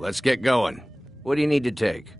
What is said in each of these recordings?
Let's get going. What do you need to take?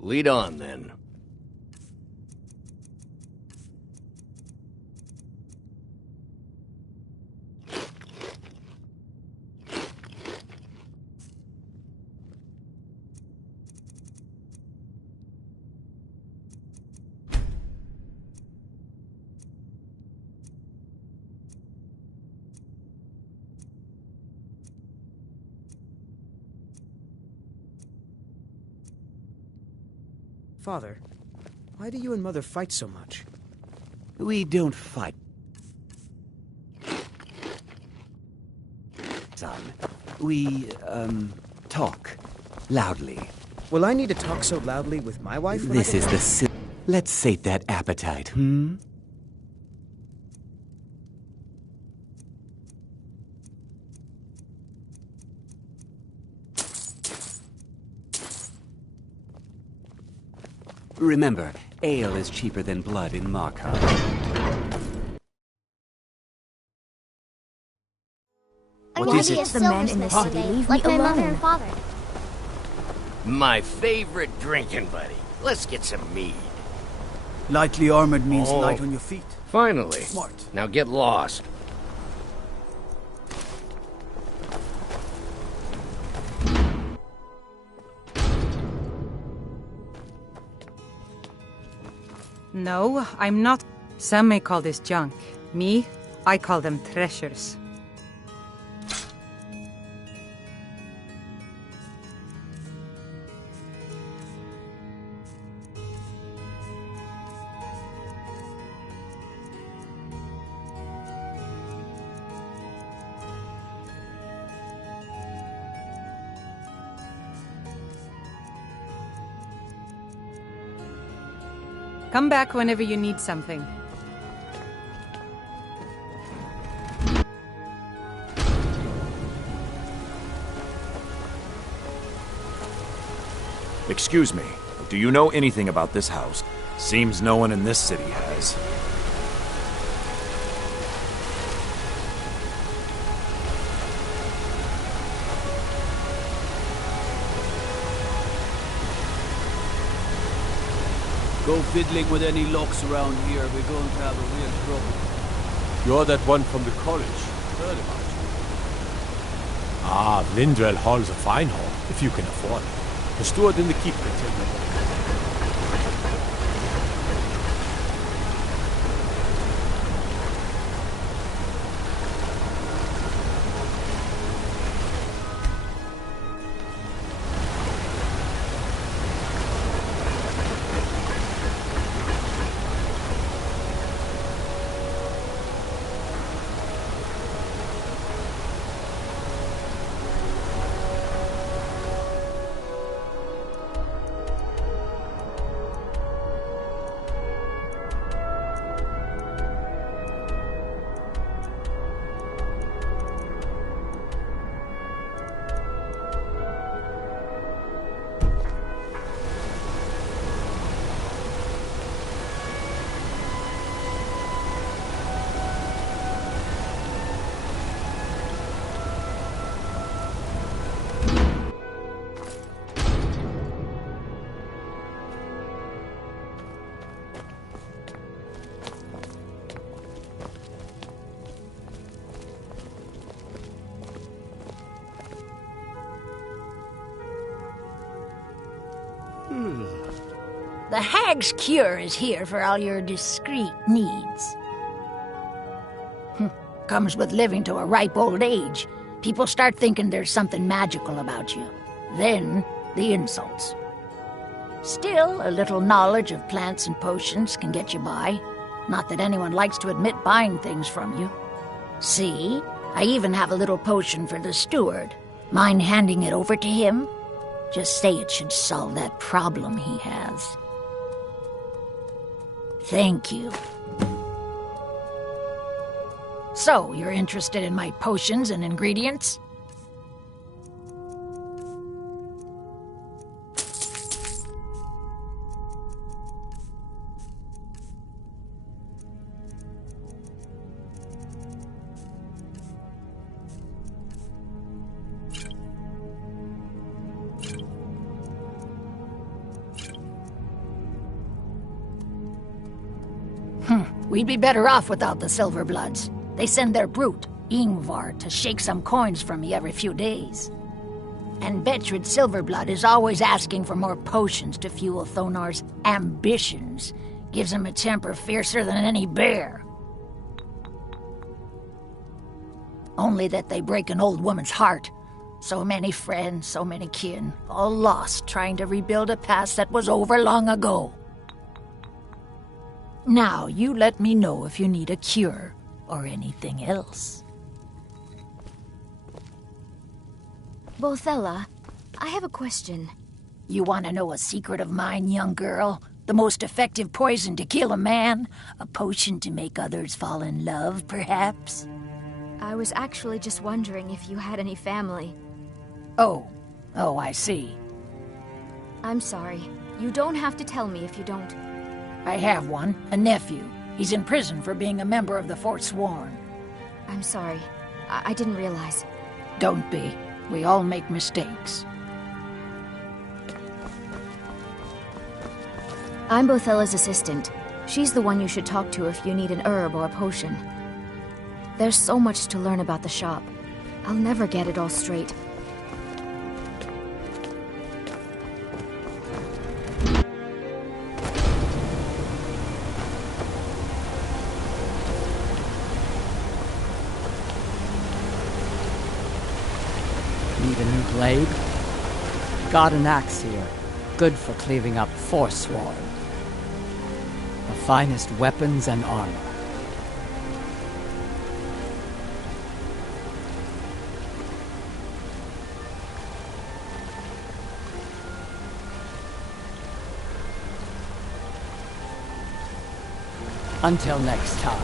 Lead on, then. Father, why do you and Mother fight so much? We don't fight, son. We, talk. Loudly. Will I need to talk so loudly with my wife? This is the Let's sate that appetite, hmm? Remember, ale is cheaper than blood in Markov. What is it? The men in the city leave me alone. My mother and father. My favorite drinking buddy. Let's get some mead. Lightly armored means light on your feet. Finally. Smart. Now get lost. No, I'm not. Some may call this junk. Me, I call them treasures. Come back whenever you need something. Excuse me, do you know anything about this house? Seems no one in this city has. Go fiddling with any locks around here, we're going to have a real trouble. You're that one from the college. Heard about you. Ah, Lindrell Hall's a fine hall, if you can afford it. The steward in the keep can tell you. The Hag's Cure is here for all your discreet needs. Comes with living to a ripe old age. People start thinking there's something magical about you. Then, the insults. Still, a little knowledge of plants and potions can get you by. Not that anyone likes to admit buying things from you. See? I even have a little potion for the steward. Mind handing it over to him? Just say it should solve that problem he has. Thank you. So, you're interested in my potions and ingredients? We'd be better off without the Silverbloods. They send their brute, Ingvar, to shake some coins from me every few days. And Betrid Silverblood is always asking for more potions to fuel Thonar's ambitions. Gives him a temper fiercer than any bear. Only that they break an old woman's heart. So many friends, so many kin, all lost trying to rebuild a past that was over long ago. Now, you let me know if you need a cure or anything else. Bothella, I have a question. You want to know a secret of mine, young girl? The most effective poison to kill a man? A potion to make others fall in love, perhaps? I was actually just wondering if you had any family. Oh, I see. I'm sorry. You don't have to tell me if you don't. I have one, a nephew. He's in prison for being a member of the Forsworn. I'm sorry. I didn't realize. Don't be. We all make mistakes. I'm Bothella's assistant. She's the one you should talk to if you need an herb or a potion. There's so much to learn about the shop. I'll never get it all straight. Need a new blade? Got an axe here. Good for cleaving up Forsworn. The finest weapons and armor. Until next time.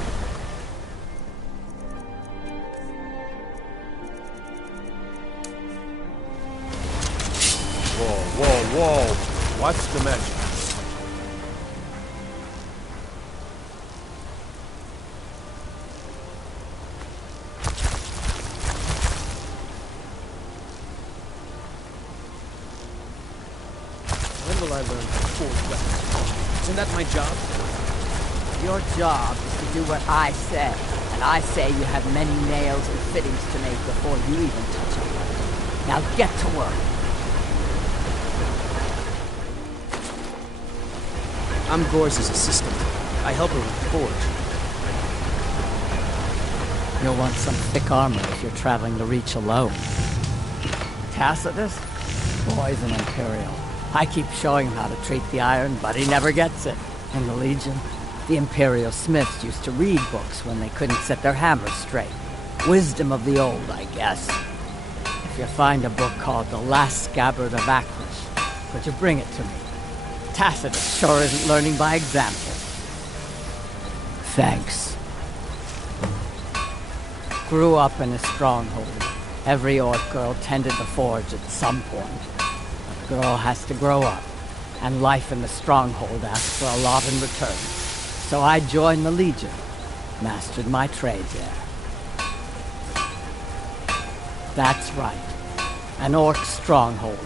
Whoa. What's the magic? When will I learn to forge weapons? Isn't that my job? Your job is to do what I say. And I say you have many nails and fittings to make before you even touch a weapon. Now get to work. I'm Gor's assistant. I help her with the forge. You'll want some thick armor if you're traveling the Reach alone. Tacitus? Boy's an Imperial. I keep showing him how to treat the iron, but he never gets it. In the Legion, the Imperial smiths used to read books when they couldn't set their hammers straight. Wisdom of the old, I guess. If you find a book called The Last Scabbard of Aklish, could you bring it to me? Tacitus sure isn't learning by example. Thanks. Grew up in a stronghold. Every orc girl tended the forge at some point. A girl has to grow up, and life in the stronghold asks for a lot in return. So I joined the Legion, mastered my trade there. That's right. An orc stronghold,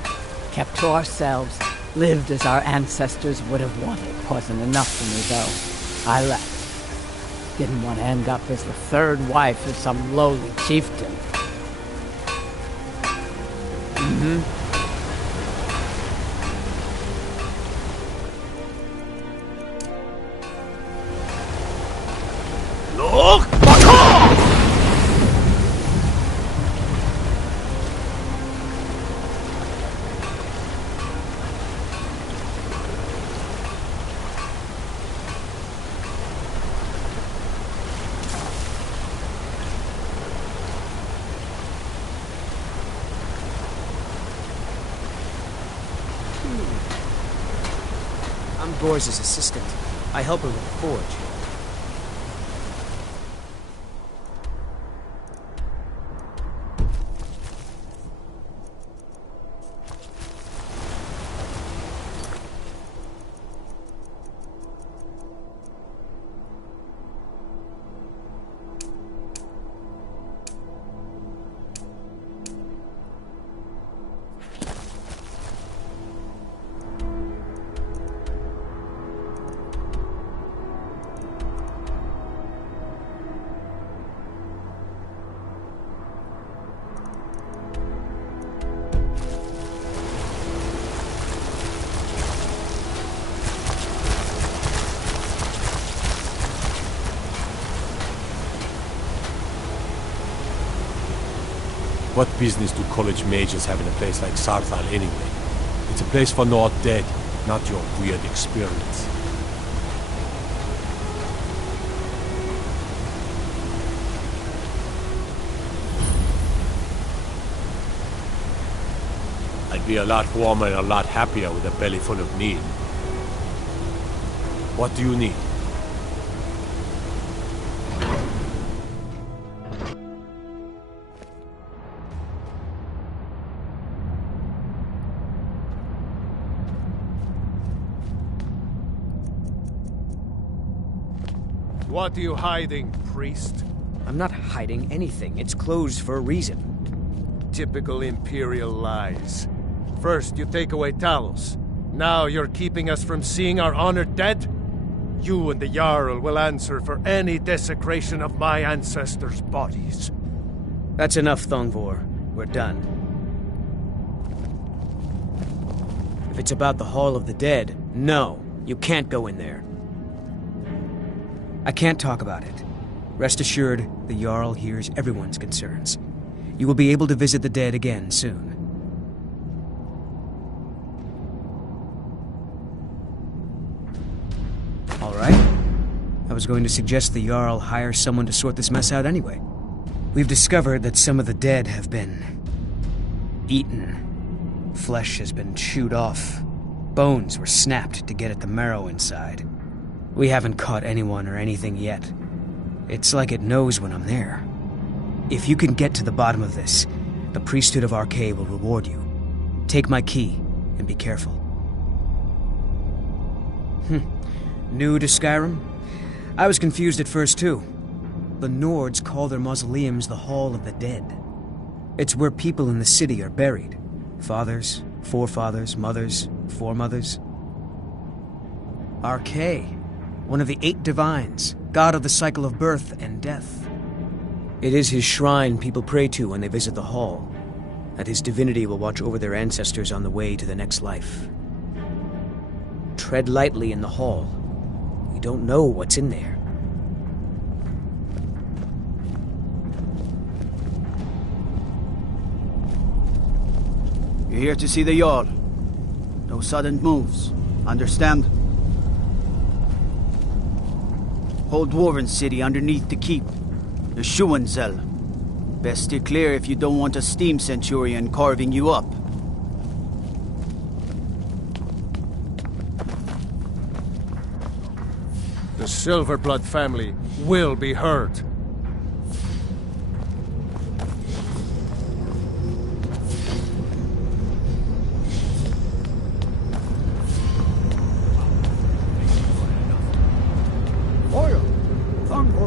kept to ourselves, lived as our ancestors would have wanted. Wasn't enough for me, though. I left. Didn't want to end up as the third wife of some lowly chieftain. Gore's assistant. I help her with the forge. What business do college majors have in a place like Sarthal anyway? It's a place for not dead, not your weird experience. I'd be a lot warmer and a lot happier with a belly full of need. What do you need? What are you hiding, priest? I'm not hiding anything. It's closed for a reason. Typical Imperial lies. First, you take away Talos. Now you're keeping us from seeing our honored dead? You and the Jarl will answer for any desecration of my ancestors' bodies. That's enough, Thongvor. We're done. If it's about the Hall of the Dead, no, you can't go in there. I can't talk about it. Rest assured, the Jarl hears everyone's concerns. You will be able to visit the dead again soon. All right. I was going to suggest the Jarl hire someone to sort this mess out anyway. We've discovered that some of the dead have been eaten. Flesh has been chewed off. Bones were snapped to get at the marrow inside. We haven't caught anyone or anything yet. It's like it knows when I'm there. If you can get to the bottom of this, the priesthood of Arcade will reward you. Take my key, and be careful. New to Skyrim? I was confused at first, too. The Nords call their mausoleums the Hall of the Dead. It's where people in the city are buried. Fathers, forefathers, mothers, foremothers. Arcade. One of the 8 divines, god of the cycle of birth and death. It is his shrine people pray to when they visit the hall, and his divinity will watch over their ancestors on the way to the next life. Tread lightly in the hall. We don't know what's in there. You're here to see the Jarl. No sudden moves. Understand? Whole Dwarven city underneath the keep. The Schuenzell. Best steer clear if you don't want a steam centurion carving you up. The Silverblood family will be heard.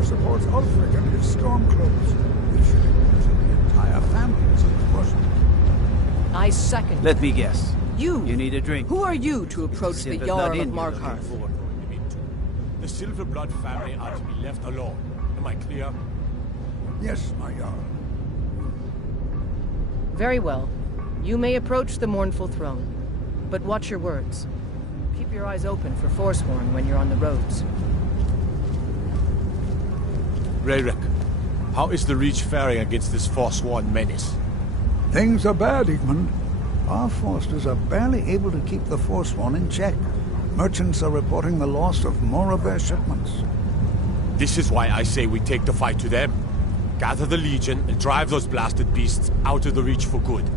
Supports Ulfric and his Stormcloaks. We should imprison the entire families of Russia. I second. Let me guess. You need a drink. Who are you to approach the Jarl of Markarth? The Silverblood family are to be left alone. Am I clear? Yes, my Jarl. Very well. You may approach the mournful throne, but watch your words. Keep your eyes open for Forsworn when you're on the roads. Rayrick, how is the Reach faring against this Forsworn menace? Things are bad, Igmund. Our forces are barely able to keep the Forsworn in check. Merchants are reporting the loss of more of their shipments. This is why I say we take the fight to them. Gather the Legion and drive those blasted beasts out of the Reach for good.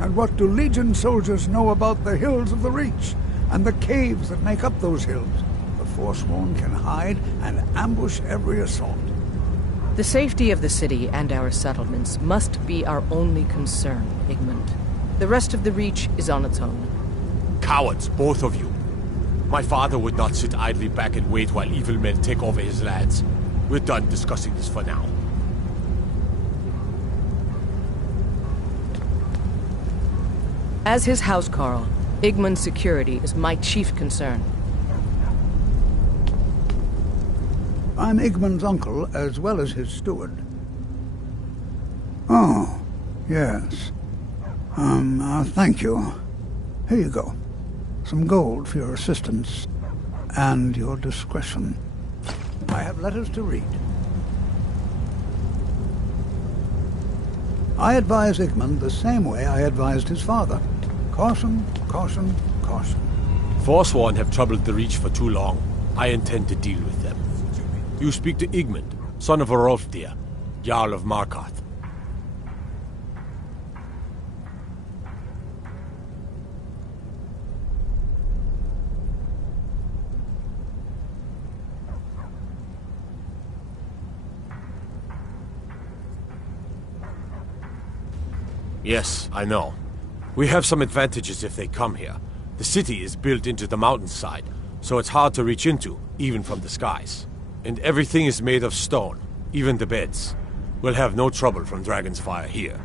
And what do Legion soldiers know about the hills of the Reach? and the caves that make up those hills. The Forsworn can hide and ambush every assault. The safety of the city and our settlements must be our only concern, Igmund. The rest of the Reach is on its own. Cowards, both of you. My father would not sit idly back and wait while evil men take over his lands. We're done discussing this for now. As his housecarl, Igmund's security is my chief concern. I'm Igmund's uncle, as well as his steward. Oh, yes. Thank you. Here you go. Some gold for your assistance and your discretion. I have letters to read. I advise Igmund the same way I advised his father. Caution, caution, caution. Forsworn have troubled the Reach for too long. I intend to deal with them. You speak to Igmund, son of Rolfdir, Jarl of Markarth. Yes, I know. We have some advantages if they come here. The city is built into the mountainside, so it's hard to reach into, even from the skies. And everything is made of stone, even the beds. We'll have no trouble from Dragon's Fire here.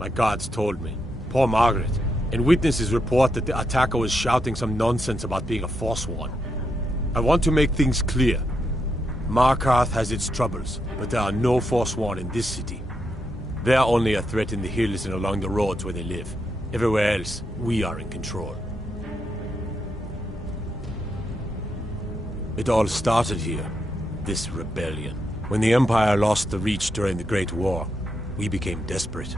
My guards told me. Poor Margaret. And witnesses report that the attacker was shouting some nonsense about being a Forsworn. I want to make things clear. Markarth has its troubles, but there are no Forsworn in this city. They're only a threat in the hills and along the roads where they live. Everywhere else, we are in control. It all started here, this rebellion. When the Empire lost the Reach during the Great War, we became desperate.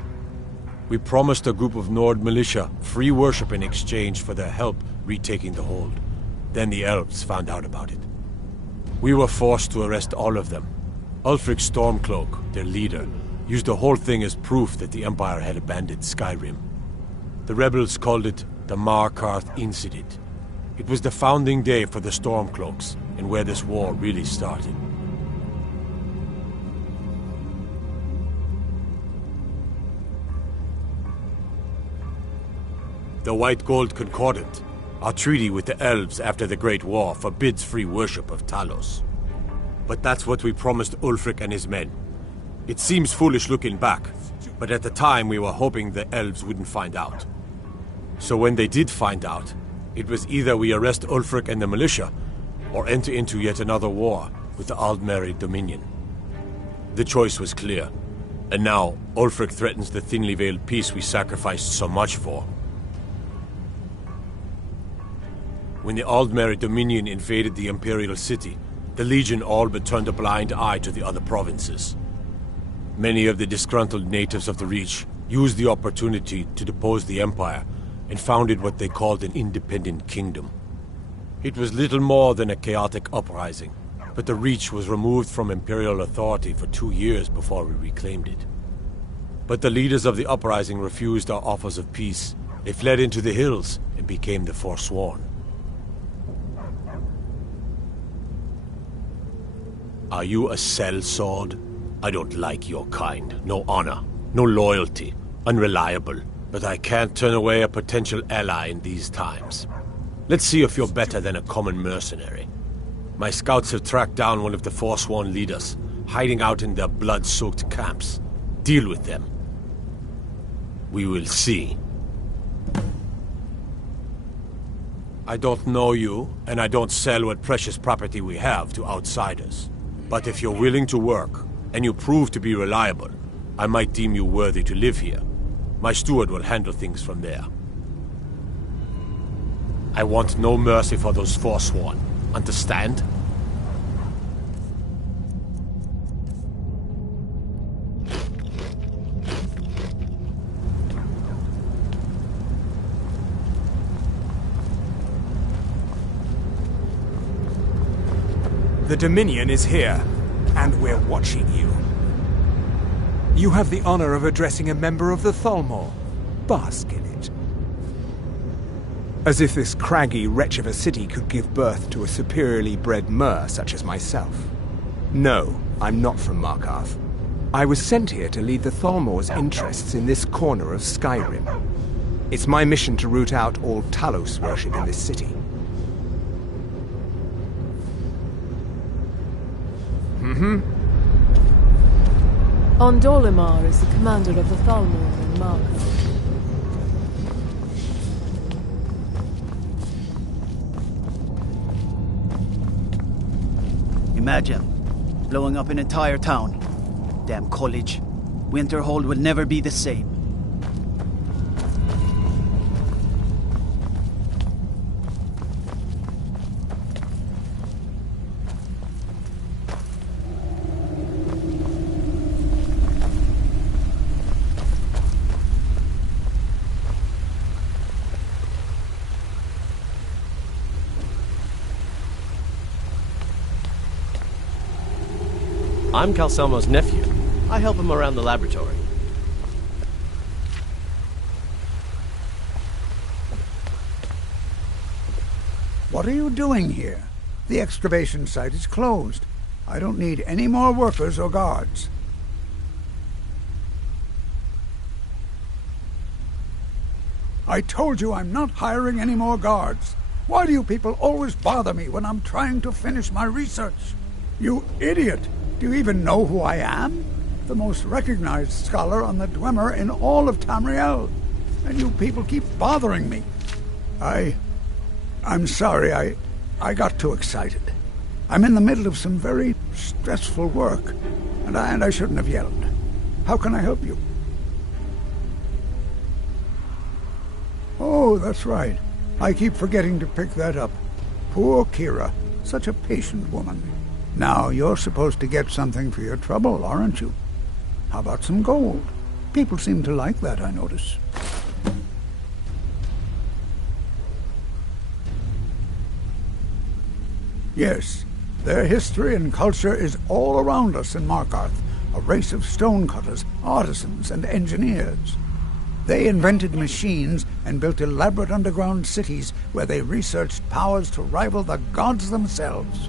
We promised a group of Nord militia free worship in exchange for their help retaking the hold. Then the elves found out about it. We were forced to arrest all of them. Ulfric Stormcloak, their leader, used the whole thing as proof that the Empire had abandoned Skyrim. The rebels called it the Markarth Incident. It was the founding day for the Stormcloaks, and where this war really started. The White Gold Concordant, our treaty with the elves after the Great War, forbids free worship of Talos. But that's what we promised Ulfric and his men. It seems foolish looking back, but at the time we were hoping the elves wouldn't find out. So when they did find out, it was either we arrest Ulfric and the militia, or enter into yet another war with the Aldmeri Dominion. The choice was clear, and now Ulfric threatens the thinly veiled peace we sacrificed so much for. When the Aldmeri Dominion invaded the Imperial City, the Legion all but turned a blind eye to the other provinces. Many of the disgruntled natives of the Reach used the opportunity to depose the Empire and founded what they called an independent kingdom. It was little more than a chaotic uprising, but the Reach was removed from Imperial authority for 2 years before we reclaimed it. But the leaders of the uprising refused our offers of peace. They fled into the hills and became the Forsworn. Are you a sellsword? I don't like your kind. No honor, no loyalty, unreliable. But I can't turn away a potential ally in these times. Let's see if you're better than a common mercenary. My scouts have tracked down one of the Forsworn leaders, hiding out in their blood-soaked camps. Deal with them. We will see. I don't know you, and I don't sell what precious property we have to outsiders. But if you're willing to work, and you prove to be reliable, I might deem you worthy to live here. My steward will handle things from there. I want no mercy for those Forsworn. Understand? The Dominion is here, and we're watching you. You have the honor of addressing a member of the Thalmor. bask in it. As if this craggy wretch of a city could give birth to a superiorly bred mer such as myself. No, I'm not from Markarth. I was sent here to lead the Thalmor's interests in this corner of Skyrim. It's my mission to root out all Talos worship in this city. Ondolimar is the commander of the Thalmor in Markarth. Imagine blowing up an entire town. Damn college. Winterhold will never be the same. I'm Calselmo's nephew. I help him around the laboratory. What are you doing here? The excavation site is closed. I don't need any more workers or guards. I told you I'm not hiring any more guards. Why do you people always bother me when I'm trying to finish my research? You idiot! Do you even know who I am? The most recognized scholar on the Dwemer in all of Tamriel. And you people keep bothering me. I'm sorry, I got too excited. I'm in the middle of some very stressful work, and I shouldn't have yelled. How can I help you? Oh, that's right. I keep forgetting to pick that up. Poor Kira, such a patient woman. Now, you're supposed to get something for your trouble, aren't you? How about some gold? People seem to like that, I notice. Yes, their history and culture is all around us in Markarth, a race of stonecutters, artisans, and engineers. They invented machines and built elaborate underground cities where they researched powers to rival the gods themselves.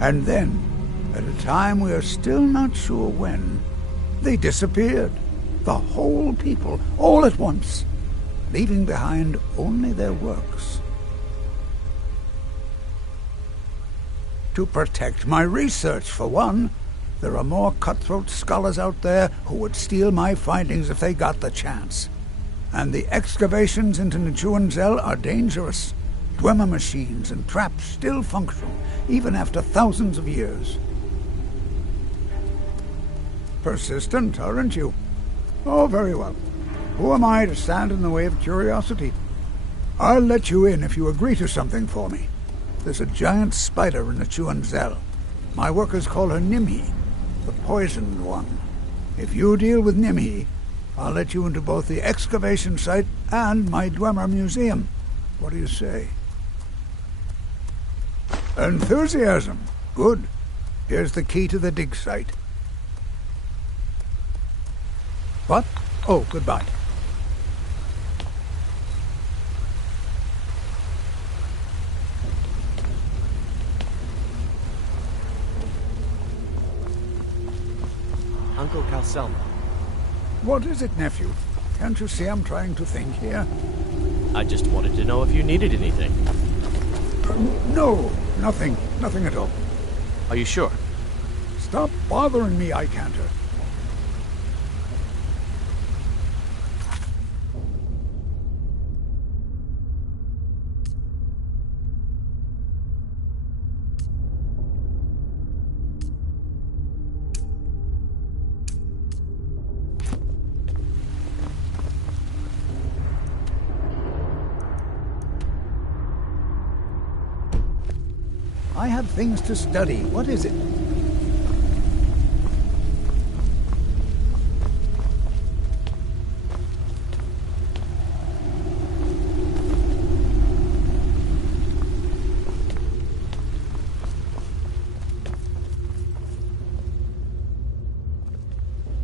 And then, at a time we are still not sure when, they disappeared. The whole people, all at once, leaving behind only their works. To protect my research, for one. There are more cutthroat scholars out there who would steal my findings if they got the chance. And the excavations into Nechuanzel are dangerous. Dwemer machines and traps still function, even after thousands of years. Persistent, aren't you? Oh, very well. Who am I to stand in the way of curiosity? I'll let you in if you agree to something for me. There's a giant spider in Nechuanzel. My workers call her Nimhi, the poisoned one. If you deal with Nimhi, I'll let you into both the excavation site and my Dwemer museum. What do you say? Enthusiasm. Good. Here's the key to the dig site. What? Oh, goodbye. Uncle Calselmo. What is it, nephew? Can't you see I'm trying to think here? I just wanted to know if you needed anything. No, nothing. Nothing at all. Are you sure? Stop bothering me, Icanter. I have things to study. What is it?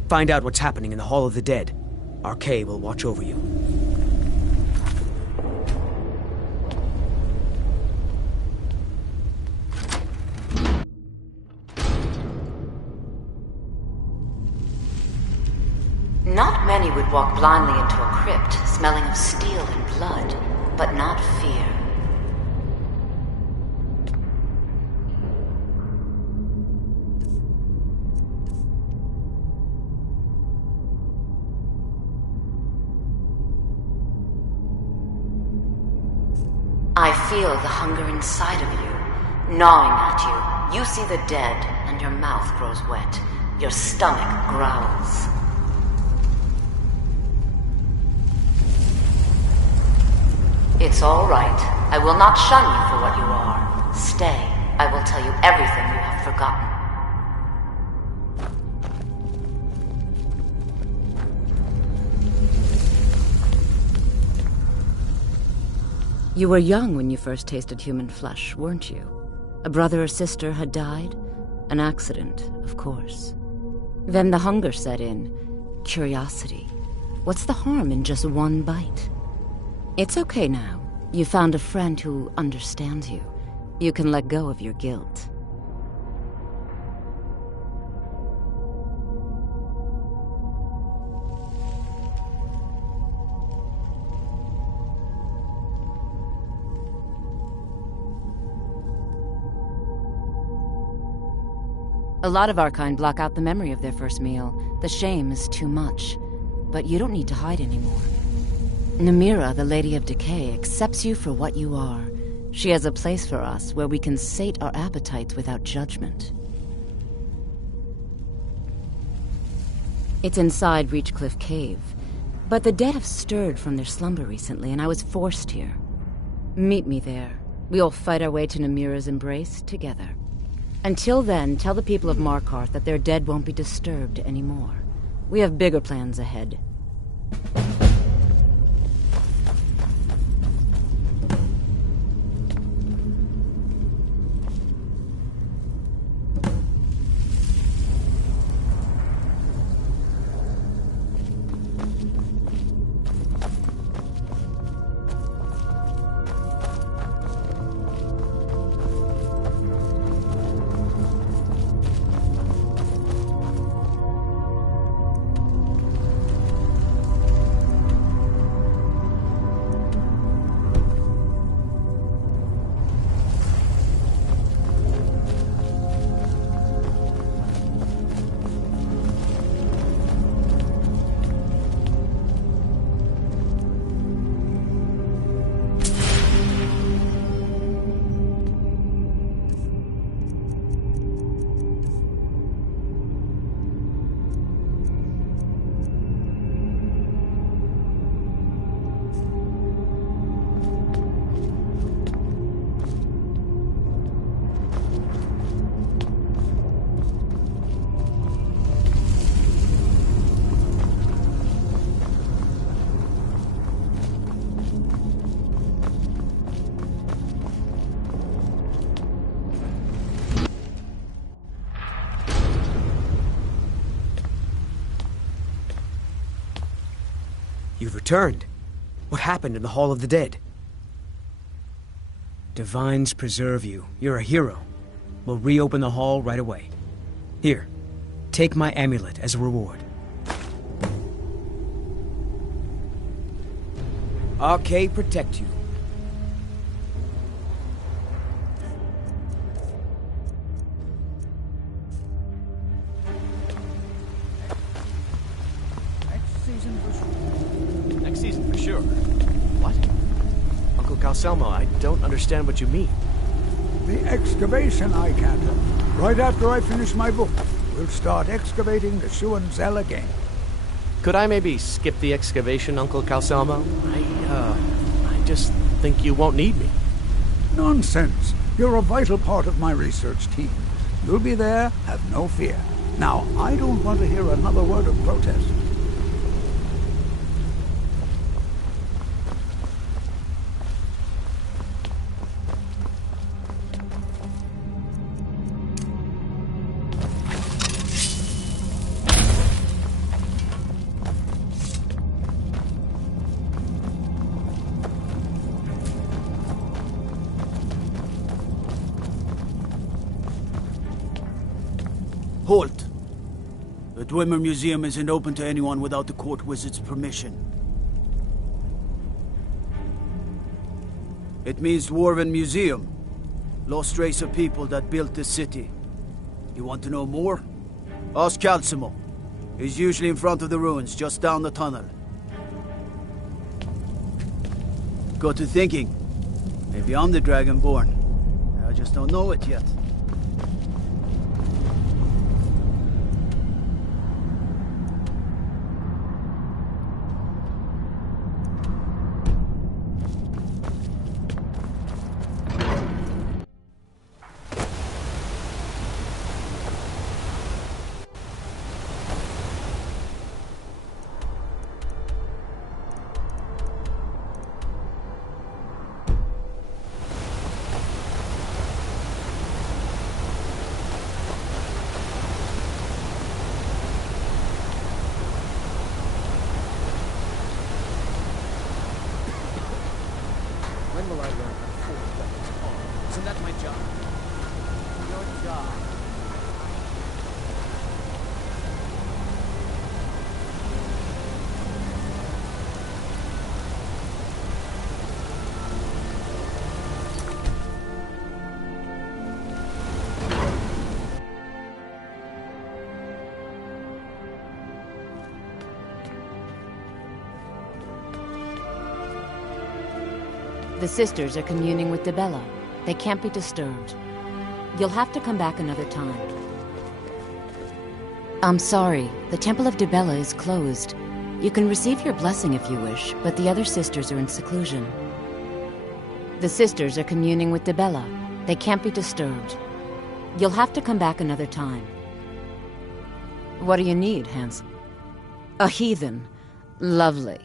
Find out what's happening in the Hall of the Dead. Arkay will watch over you. Not many would walk blindly into a crypt, smelling of steel and blood, but not fear. I feel the hunger inside of you, gnawing at you. You see the dead, and your mouth grows wet. Your stomach growls. It's all right. I will not shun you for what you are. Stay. I will tell you everything you have forgotten. You were young when you first tasted human flesh, weren't you? A brother or sister had died? An accident, of course. Then the hunger set in. Curiosity. What's the harm in just one bite? It's okay now. You found a friend who understands you. You can let go of your guilt. A lot of our kind block out the memory of their first meal. The shame is too much. But you don't need to hide anymore. Namira, the Lady of Decay, accepts you for what you are. She has a place for us where we can sate our appetites without judgment. It's inside Reachcliff Cave. But the dead have stirred from their slumber recently, and I was forced here. Meet me there. We'll fight our way to Namira's embrace together. Until then, tell the people of Markarth that their dead won't be disturbed anymore. We have bigger plans ahead. You've returned. What happened in the Hall of the Dead? Divines preserve you. You're a hero. We'll reopen the hall right away. Here, take my amulet as a reward. Arcade protect you. Next season for sure. What? Uncle Calselmo, I don't understand what you mean. The excavation I can't help. Right after I finish my book, we'll start excavating the Schuenzell again. Could I maybe skip the excavation, Uncle Calselmo? I just think you won't need me. Nonsense. You're a vital part of my research team. You'll be there, have no fear. Now, I don't want to hear another word of protest. Halt! The Dwemer Museum isn't open to anyone without the court wizard's permission. It means Dwarven Museum. Lost race of people that built this city. You want to know more? Ask Calcimo. He's usually in front of the ruins, just down the tunnel. Got to thinking. Maybe I'm the Dragonborn. I just don't know it yet. When will I learn how to forge weapons on? Isn't that my job? Your job. The sisters are communing with Dibella. They can't be disturbed. You'll have to come back another time. I'm sorry, the Temple of Dibella is closed. You can receive your blessing if you wish, but the other sisters are in seclusion. The sisters are communing with Dibella. They can't be disturbed. You'll have to come back another time. What do you need, handsome? A heathen. Lovely.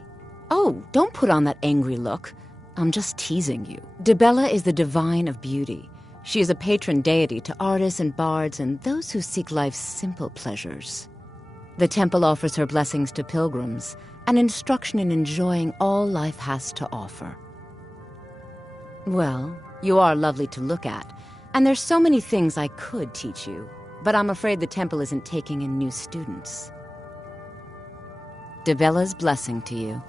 Oh, don't put on that angry look. I'm just teasing you. Dibella is the divine of beauty. She is a patron deity to artists and bards and those who seek life's simple pleasures. The temple offers her blessings to pilgrims, and instruction in enjoying all life has to offer. Well, you are lovely to look at, and there's so many things I could teach you, but I'm afraid the temple isn't taking in new students. Dibella's blessing to you.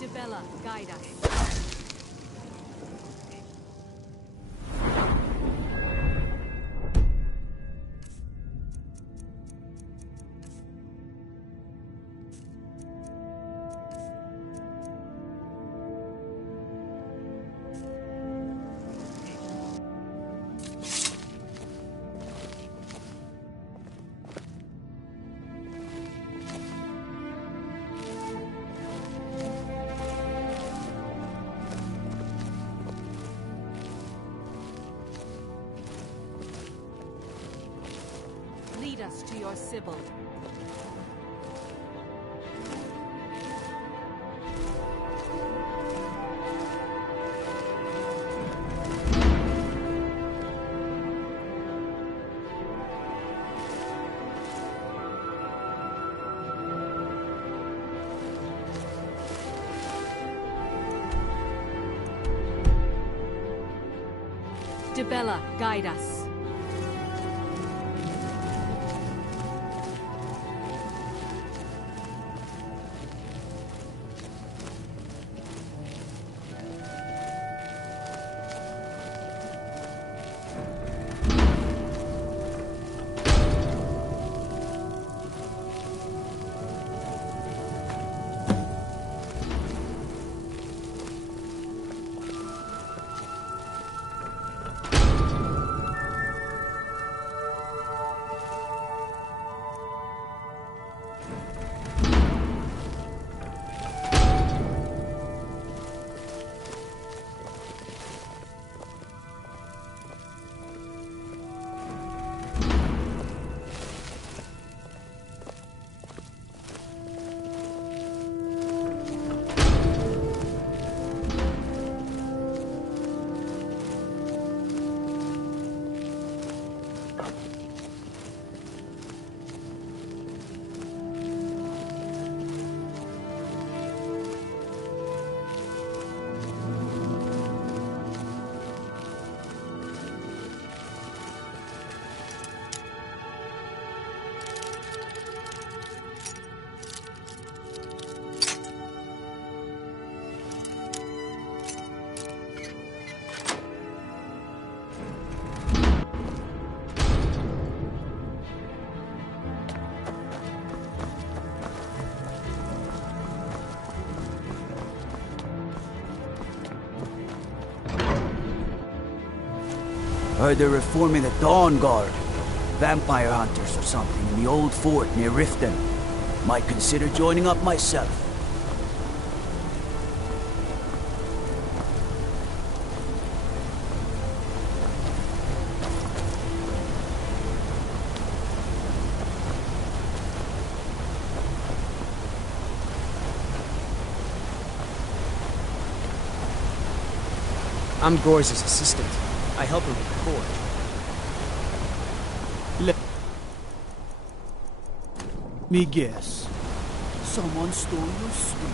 Dibella, guide us. Lead us to your Sibyl. Dibella, guide us. Heard they're reforming the Dawn Guard. Vampire hunters or something in the old fort near Riften. Might consider joining up myself. I'm Gore's assistant. I help her with the forge. Let me guess. Someone stole your sweet.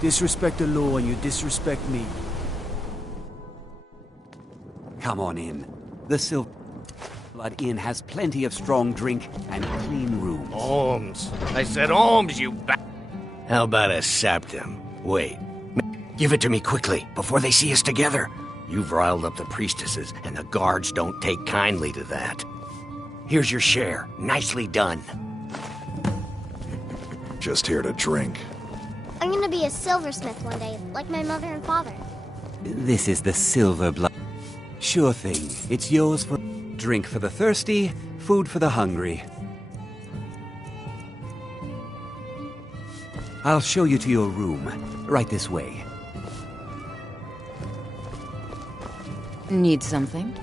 Disrespect the law and you disrespect me. Come on in. The Silver Blood Inn has plenty of strong drink and clean rooms. Holmes. I said Holmes, you How about a septum? Wait. Give it to me quickly, before they see us together. You've riled up the priestesses, and the guards don't take kindly to that. Here's your share. Nicely done. Just here to drink. I'm gonna be a silversmith one day, like my mother and father. This is the Silver Blood. Sure thing. It's yours for drink for the thirsty, food for the hungry. I'll show you to your room. Right this way. Need something?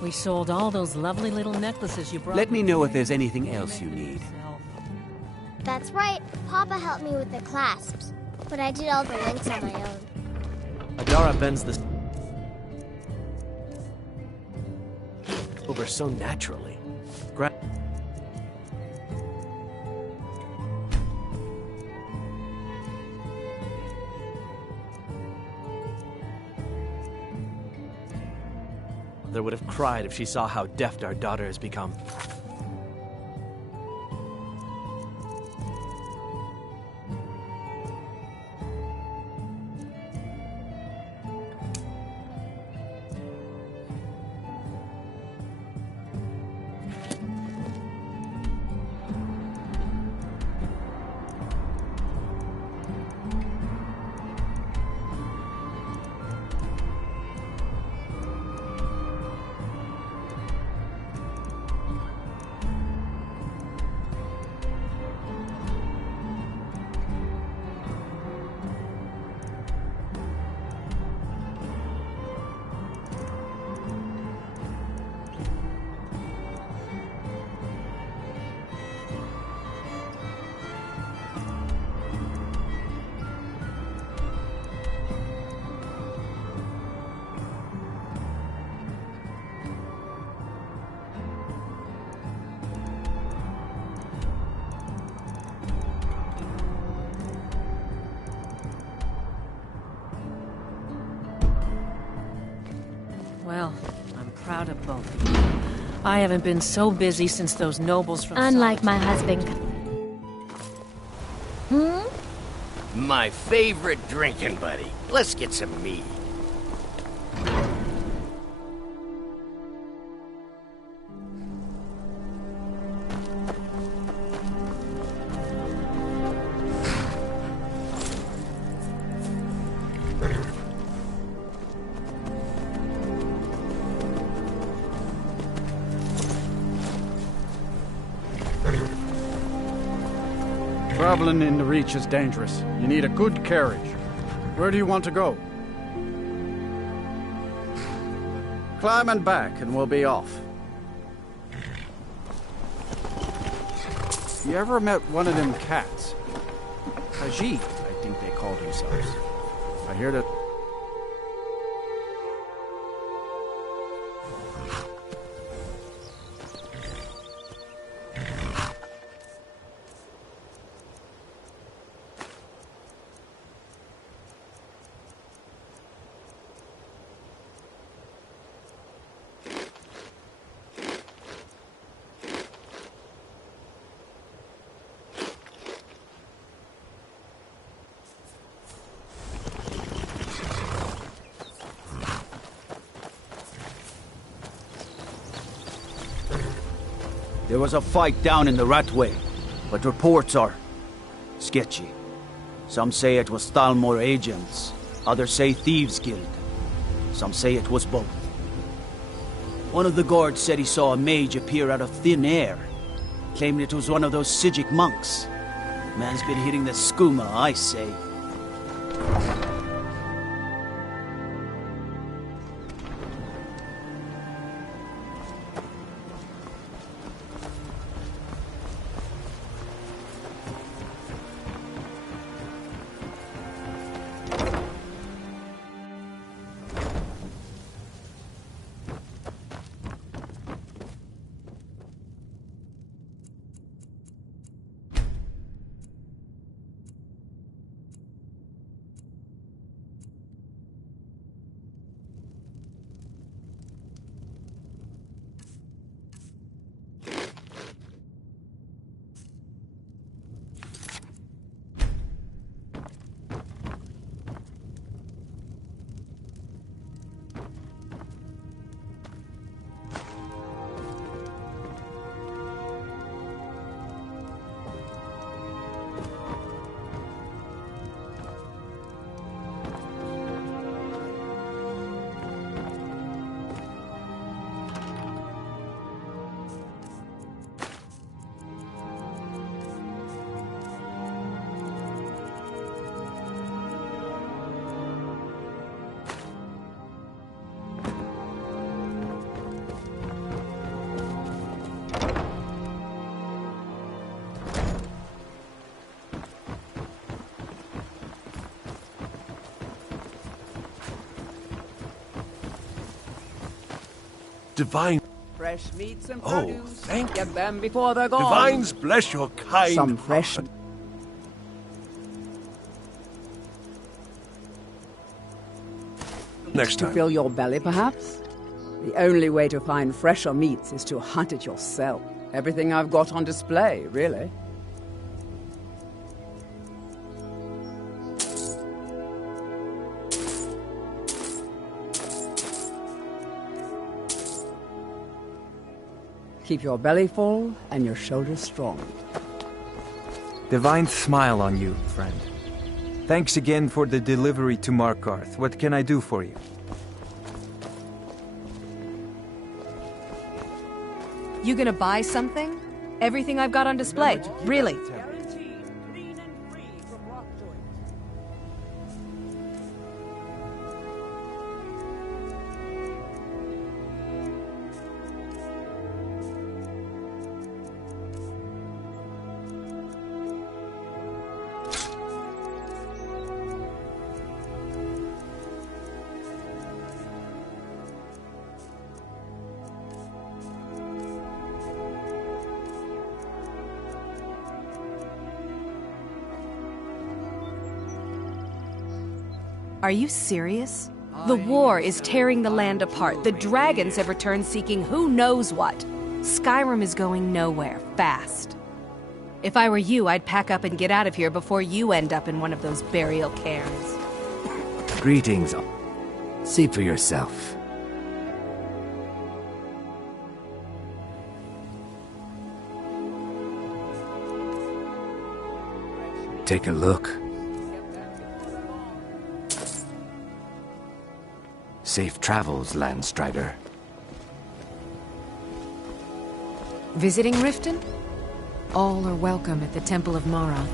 We sold all those lovely little necklaces you brought. Let me know if there's anything else you need. That's right. Papa helped me with the clasps, but I did all the links on my own. Adara bends the over so naturally. Mother would have cried if she saw how deft our daughter has become. Well, I'm proud of both. I haven't been so busy since those nobles from Unlike my husband. My favorite drinking buddy. Let's get some mead. Traveling in the Reach is dangerous. You need a good carriage. Where do you want to go? Climb and back, and we'll be off. You ever met one of them cats? Khajiit, I think they call themselves. I hear that... There was a fight down in the Ratway, but reports are sketchy. Some say it was Thalmor agents. Others say Thieves' Guild. Some say it was both. One of the guards said he saw a mage appear out of thin air, claiming it was one of those Sijic monks. Man's been hitting the skooma, I say. Divine. Fresh meats and Oh, produce. thank Get them before they're gone. Divines bless your kind. Some fresh. Next To time. fill your belly, perhaps? The only way to find fresher meats is to hunt it yourself. Everything I've got on display, really. Keep your belly full and your shoulders strong. Divine smile on you, friend. Thanks again for the delivery to Markarth. What can I do for you? You gonna buy something? Everything I've got on display, really. Are you serious? The war is tearing the land apart. The dragons have returned seeking who knows what. Skyrim is going nowhere, fast. If I were you, I'd pack up and get out of here before you end up in one of those burial cairns. Greetings. See for yourself. Take a look. Safe travels, Landstrider. Visiting Riften? All are welcome at the Temple of Mara.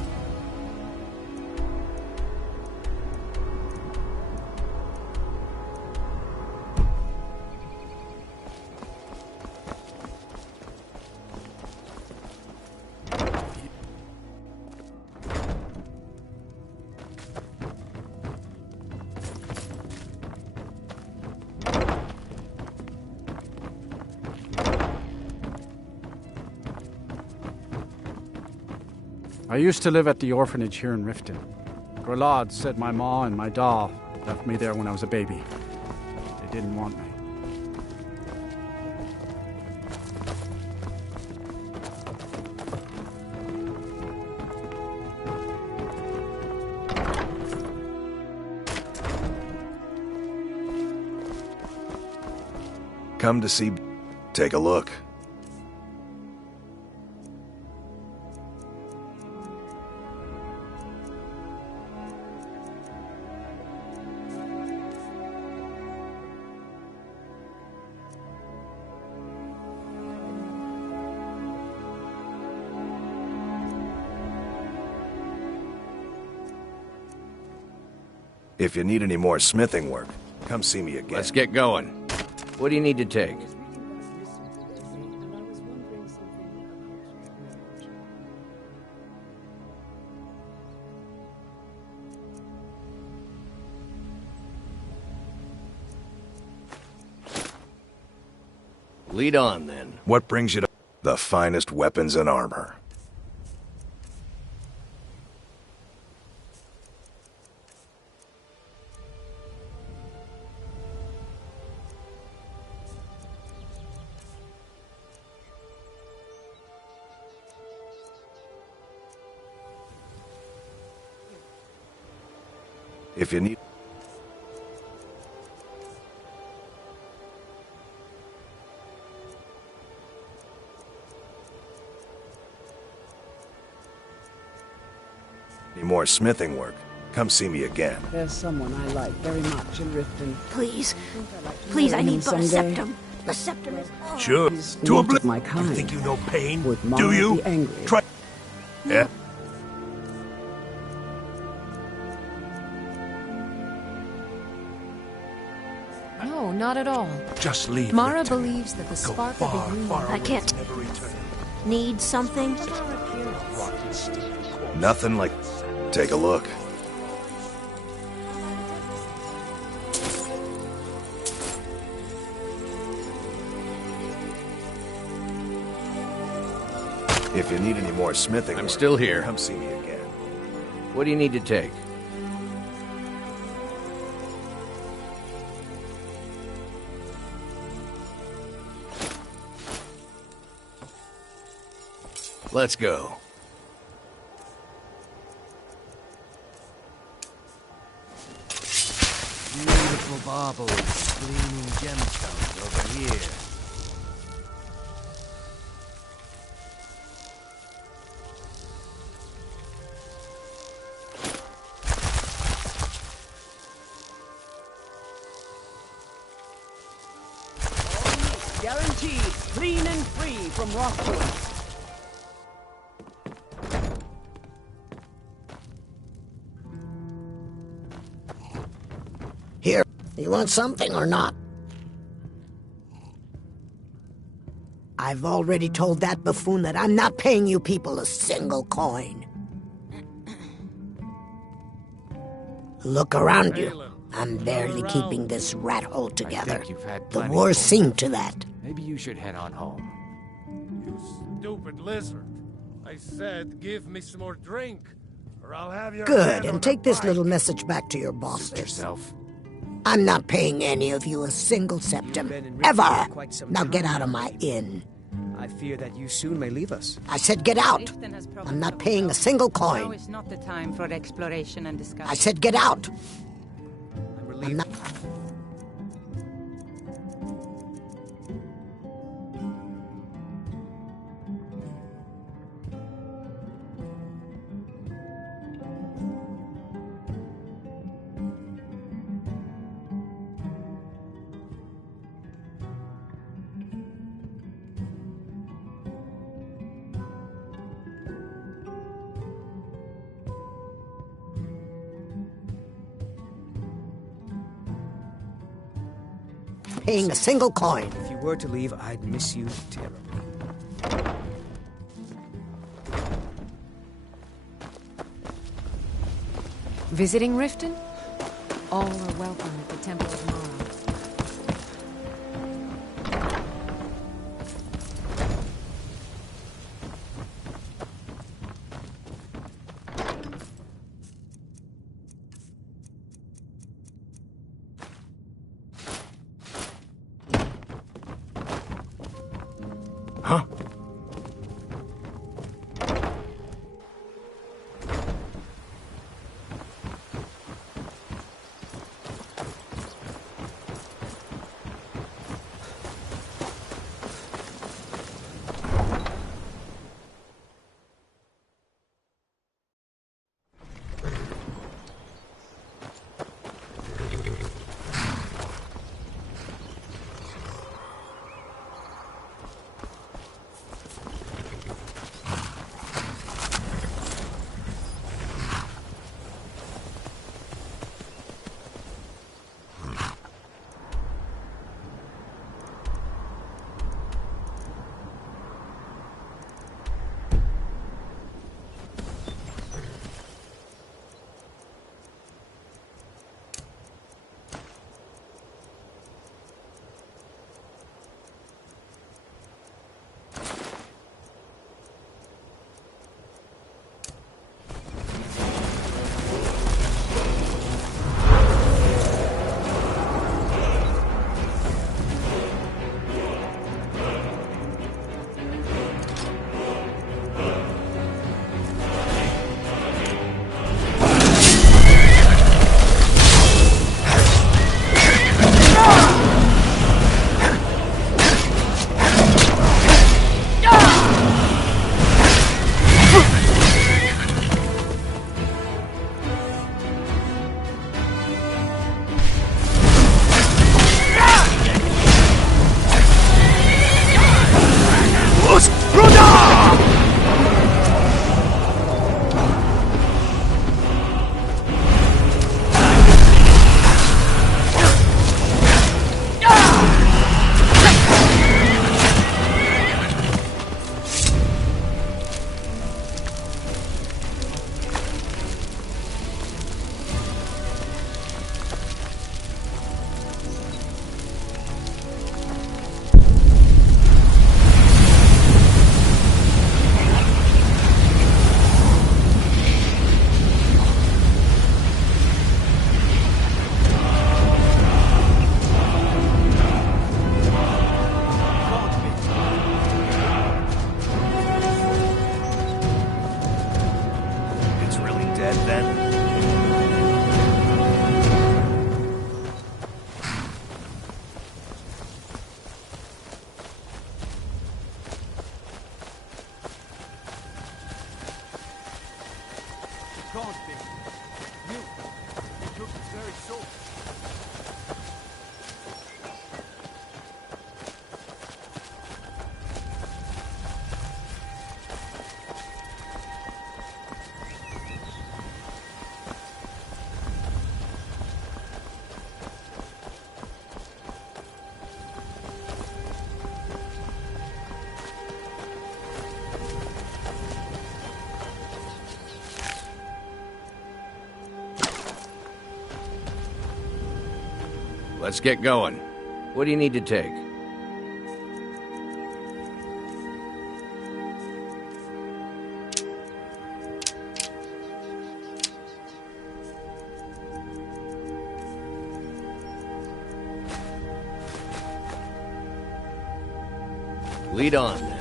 I used to live at the orphanage here in Riften. Grelad said my ma and my da left me there when I was a baby. They didn't want me. Come to see... Take a look. If you need any more smithing work, come see me again. Let's get going. What do you need to take? Lead on, then. What brings you to the finest weapons and armor? If you need... any more smithing work, come see me again. There's someone I like very much in Riften. Please. Please, I need but a someday. septum. The septum is... Sure. He's To a not my kind. You think you know pain? Would Do Mara you? be angry? Try... Yeah. No, not at all. Just leave. Mara believes that the spark of the union... I can't... Need something? Nothing like... Take a look. If you need any more smithing I'm work, still here. come see me again. What do you need to take? Let's go. Beautiful baubles, gleaming gemstones over here. Guaranteed, clean and free from rockwood. Here, you want something or not? I've already told that buffoon that I'm not paying you people a single coin. Look around you. I'm barely keeping this rat hole together. The war's seen to that. Maybe you should head on home. You stupid lizard. I said give me some more drink, or I'll have your Good, head on and a take this pike. little message back to your bosses. Yourself. I'm not paying any of you a single septum. Ever! Now get out of my inn. I fear that you soon may leave us. I said get out! I'm not paying a single Now coin. is not the time for exploration and discussion. I said get out! I'm not... paying a single coin. If you were to leave, I'd miss you terribly. Visiting Riften? All are welcome at the Temple of Mara. Huh? let's get going. What do you need to take? Lead on, then.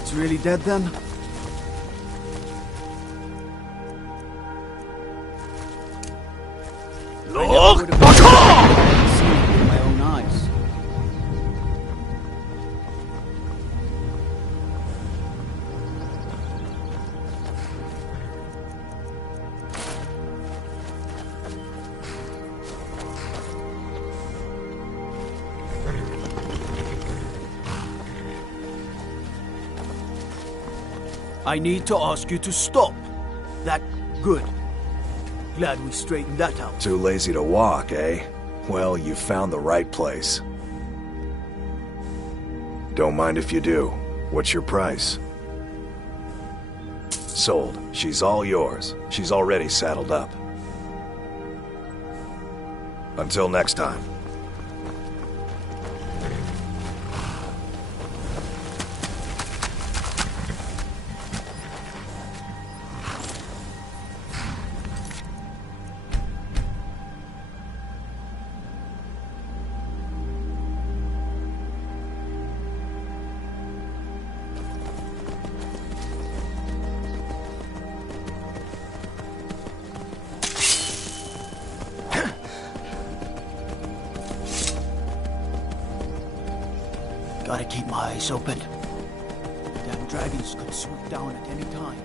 It's really dead, then? Look! With my own eyes. I need to ask you to stop. That good. Glad we straightened that out. Too lazy to walk, eh? Well, you found the right place. Don't mind if you do. What's your price? Sold. She's all yours. She's already saddled up. Until next time. Gotta keep my eyes open. Damn dragons could swoop down at any time.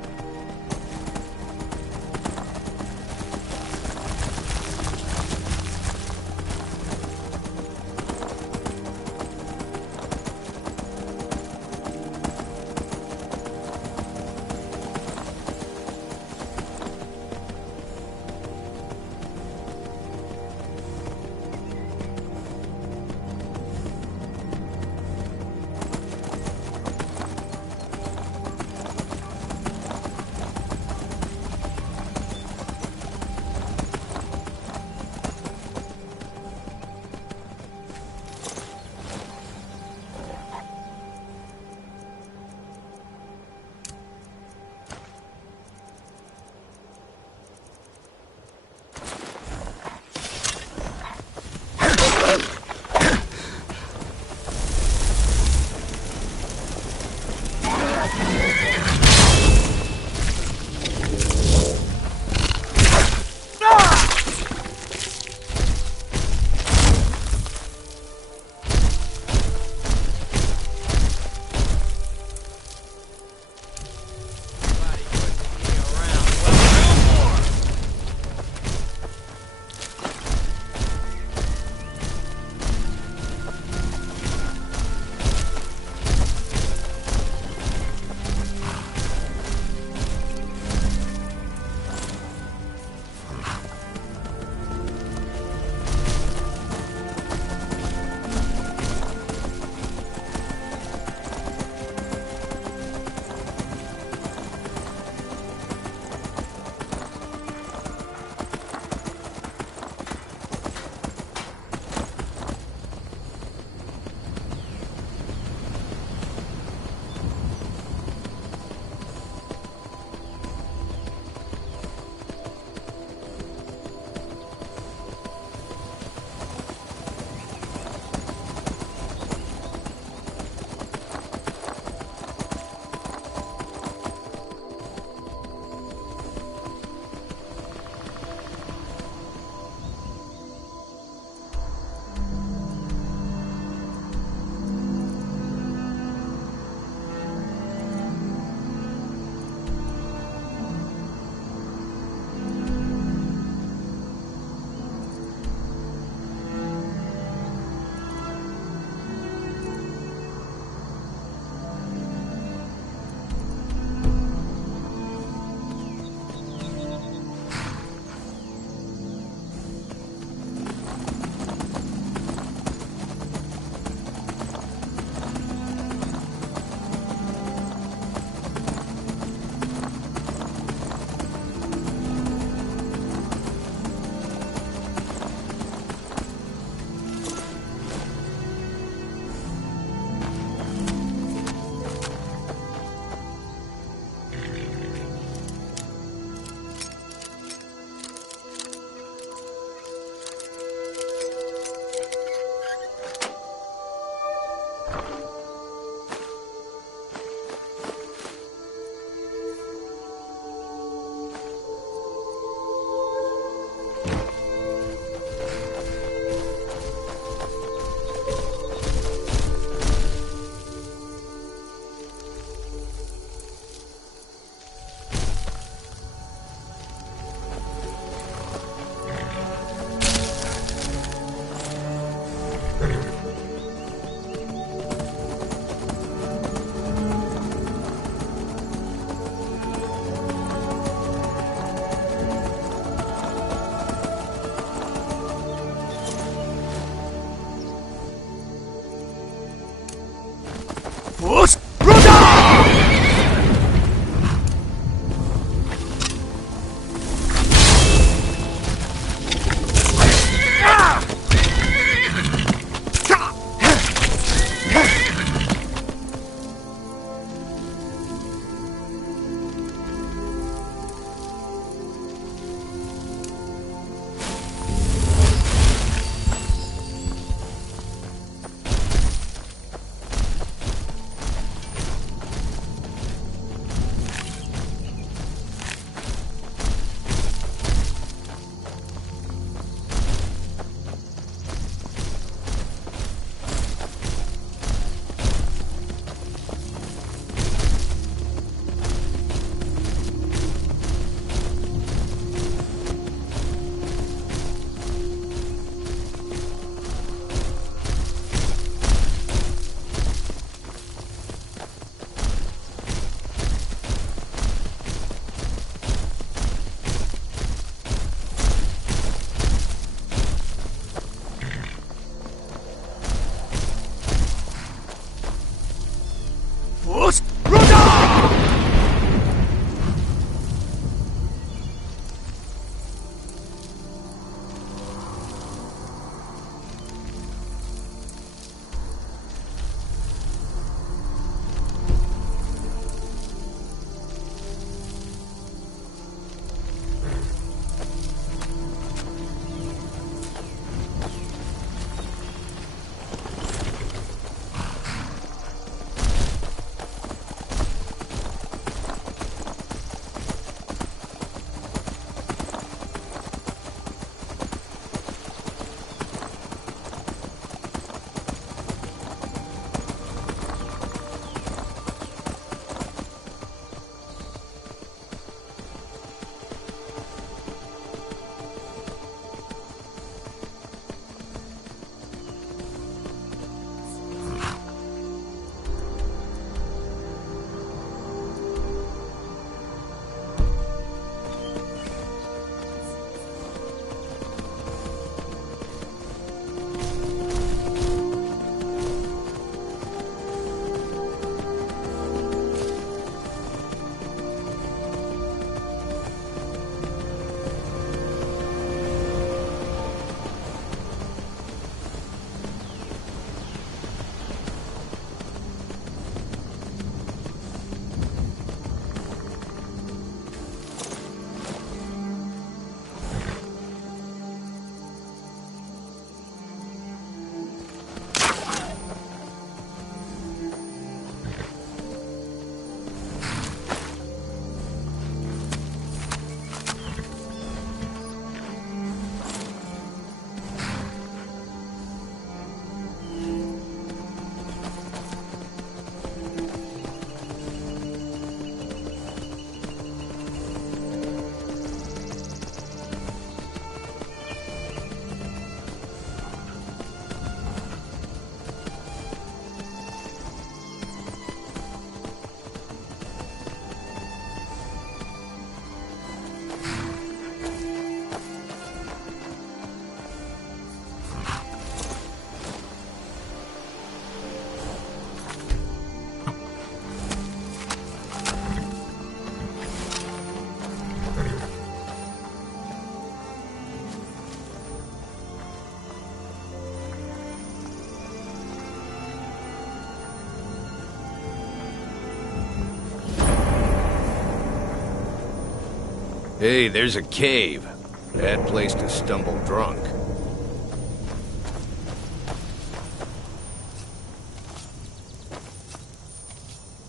Hey, there's a cave. Bad place to stumble drunk.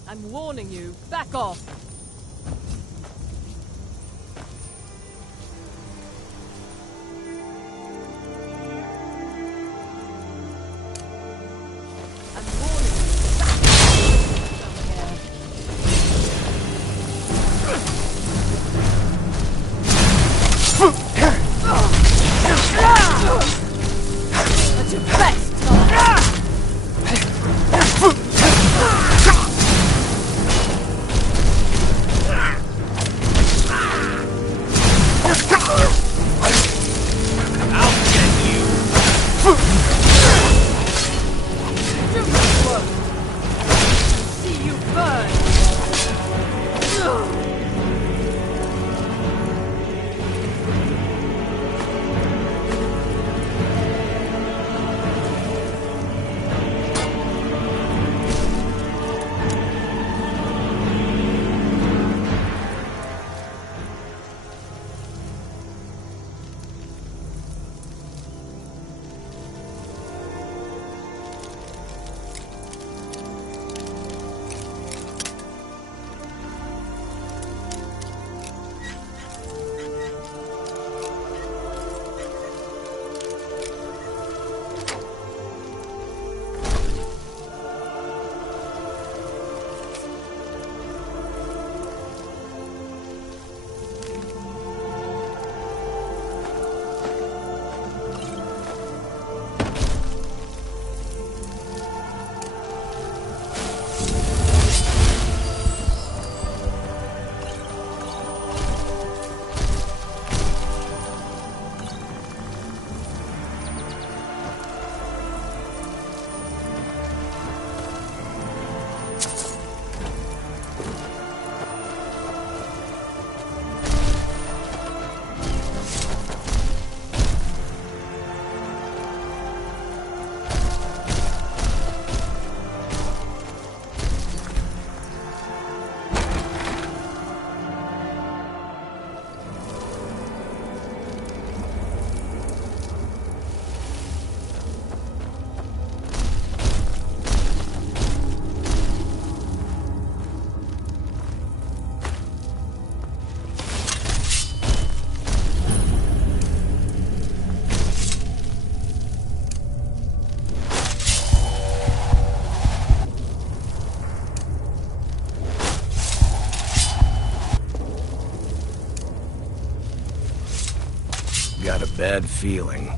I'm warning you. Back off. That's your best. See you burn. Got a bad feeling.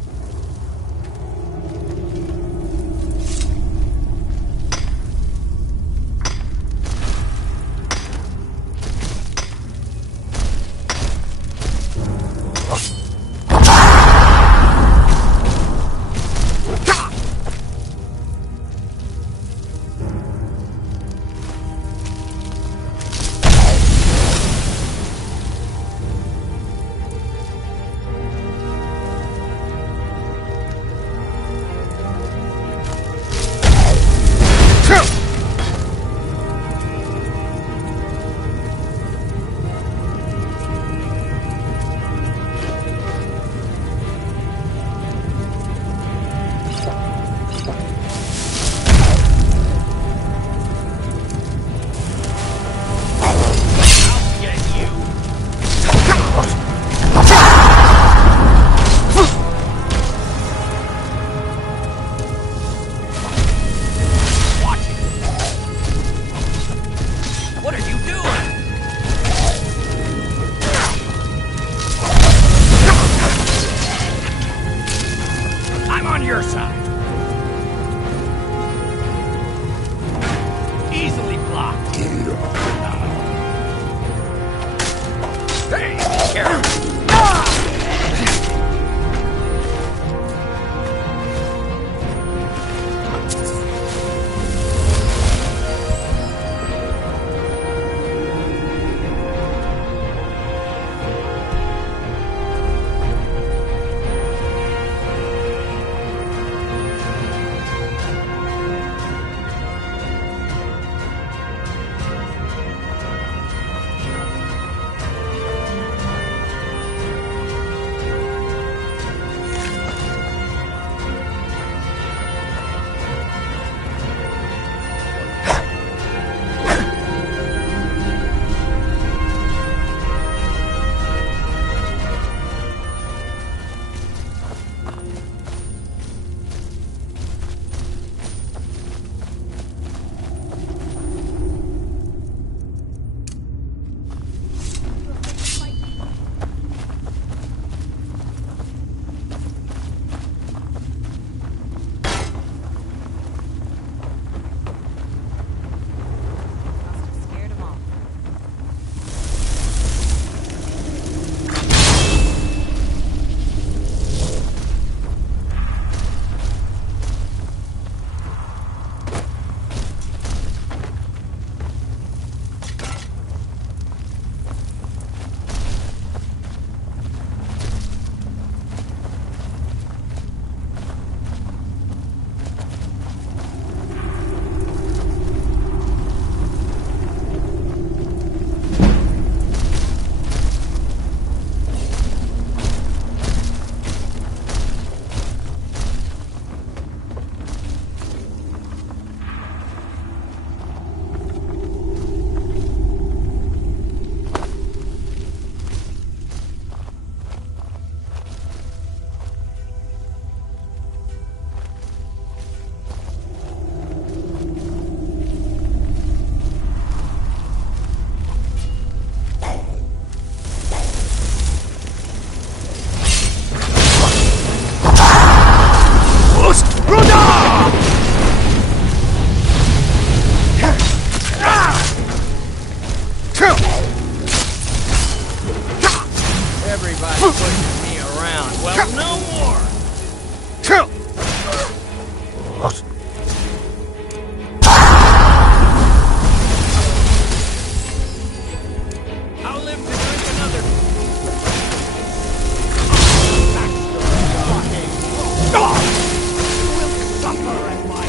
Well, no more! I'll live to drink another. Suffer at my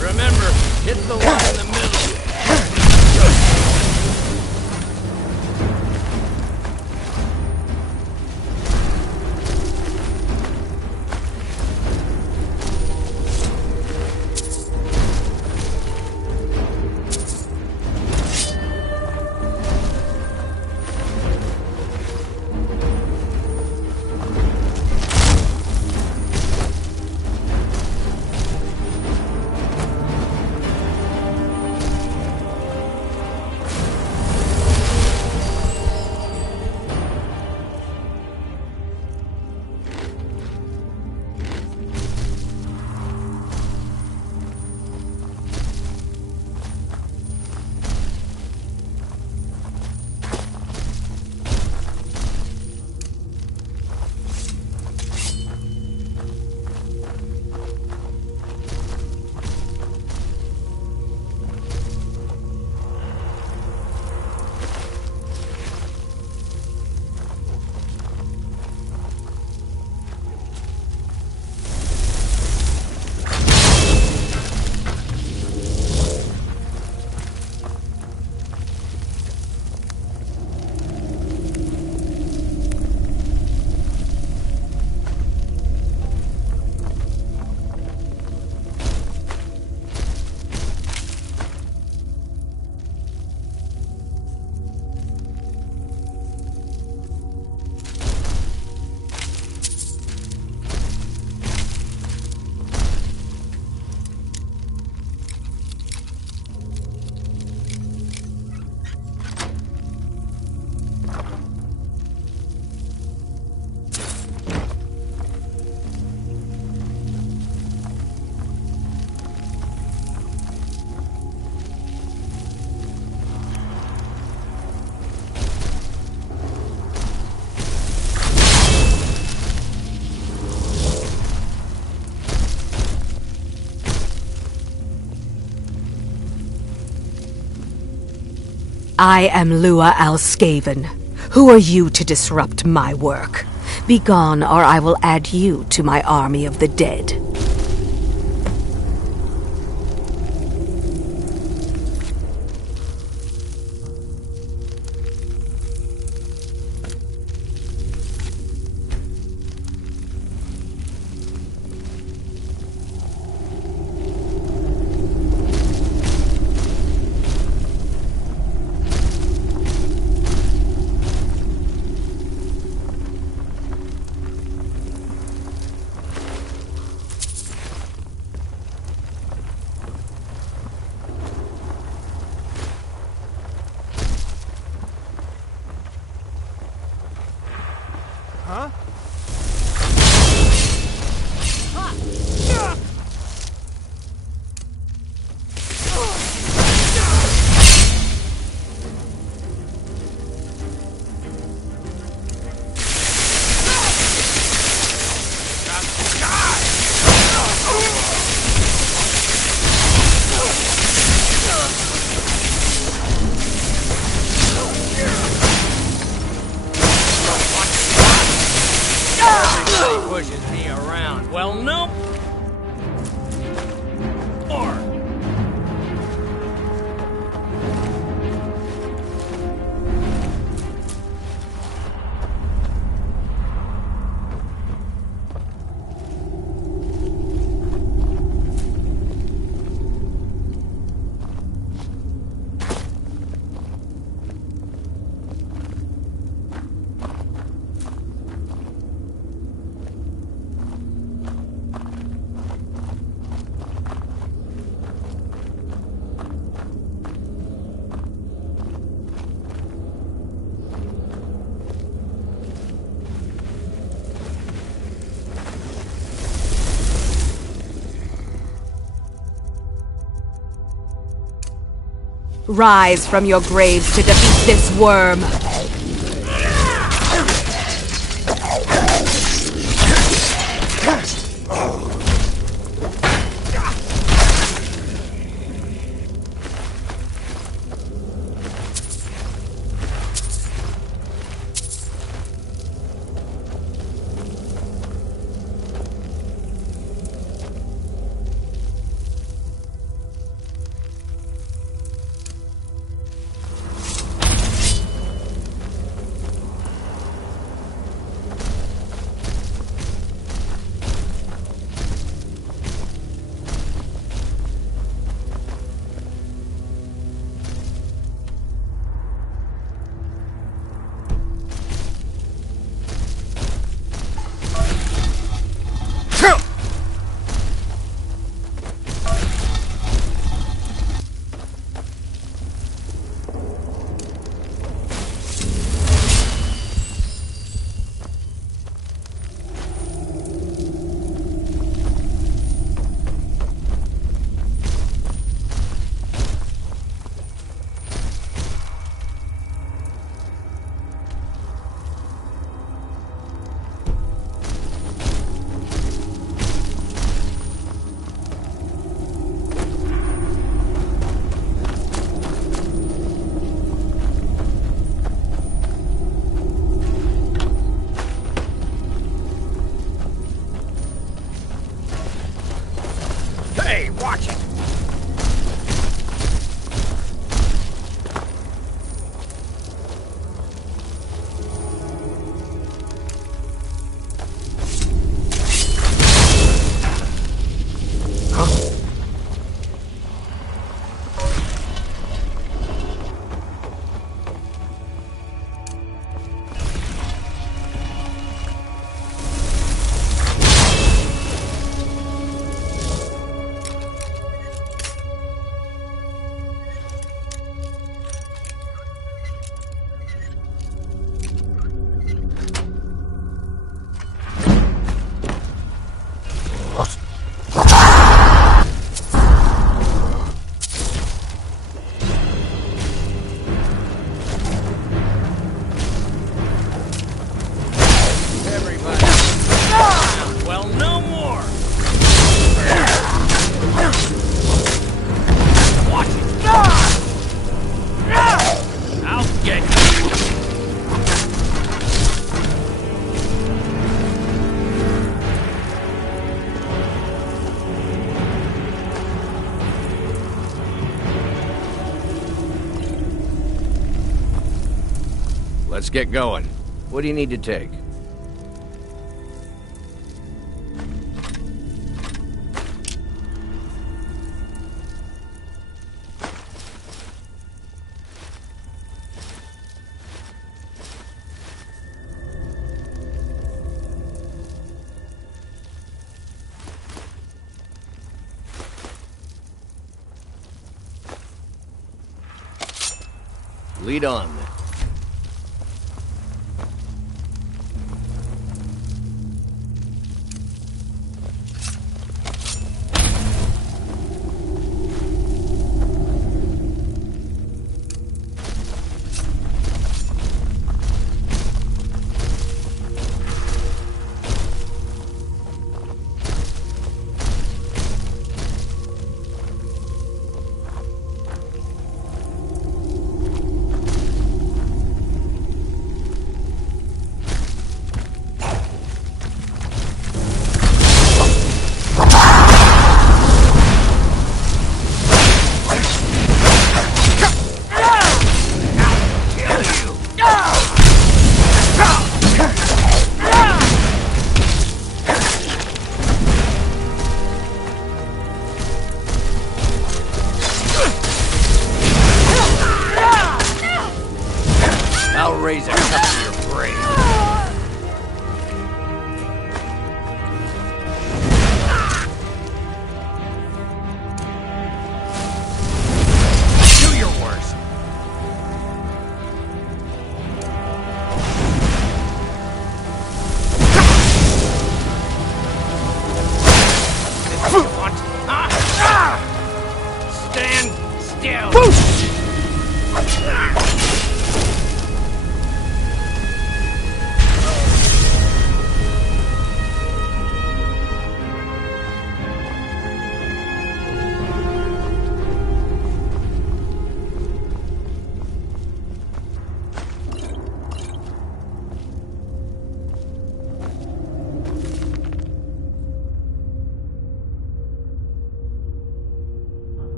Remember, hit the one in the middle. I am Lua Alskaven. Who are you to disrupt my work? Begone, or I will add you to my army of the dead. Rise from your graves to defeat this worm. Hey, watch it! Well, no more! Watch it! I'll get you! Let's get going. What do you need to take? Lead on, then. I'll raise a cup to your brain. Do your worst. This is what you want, huh? Stand still.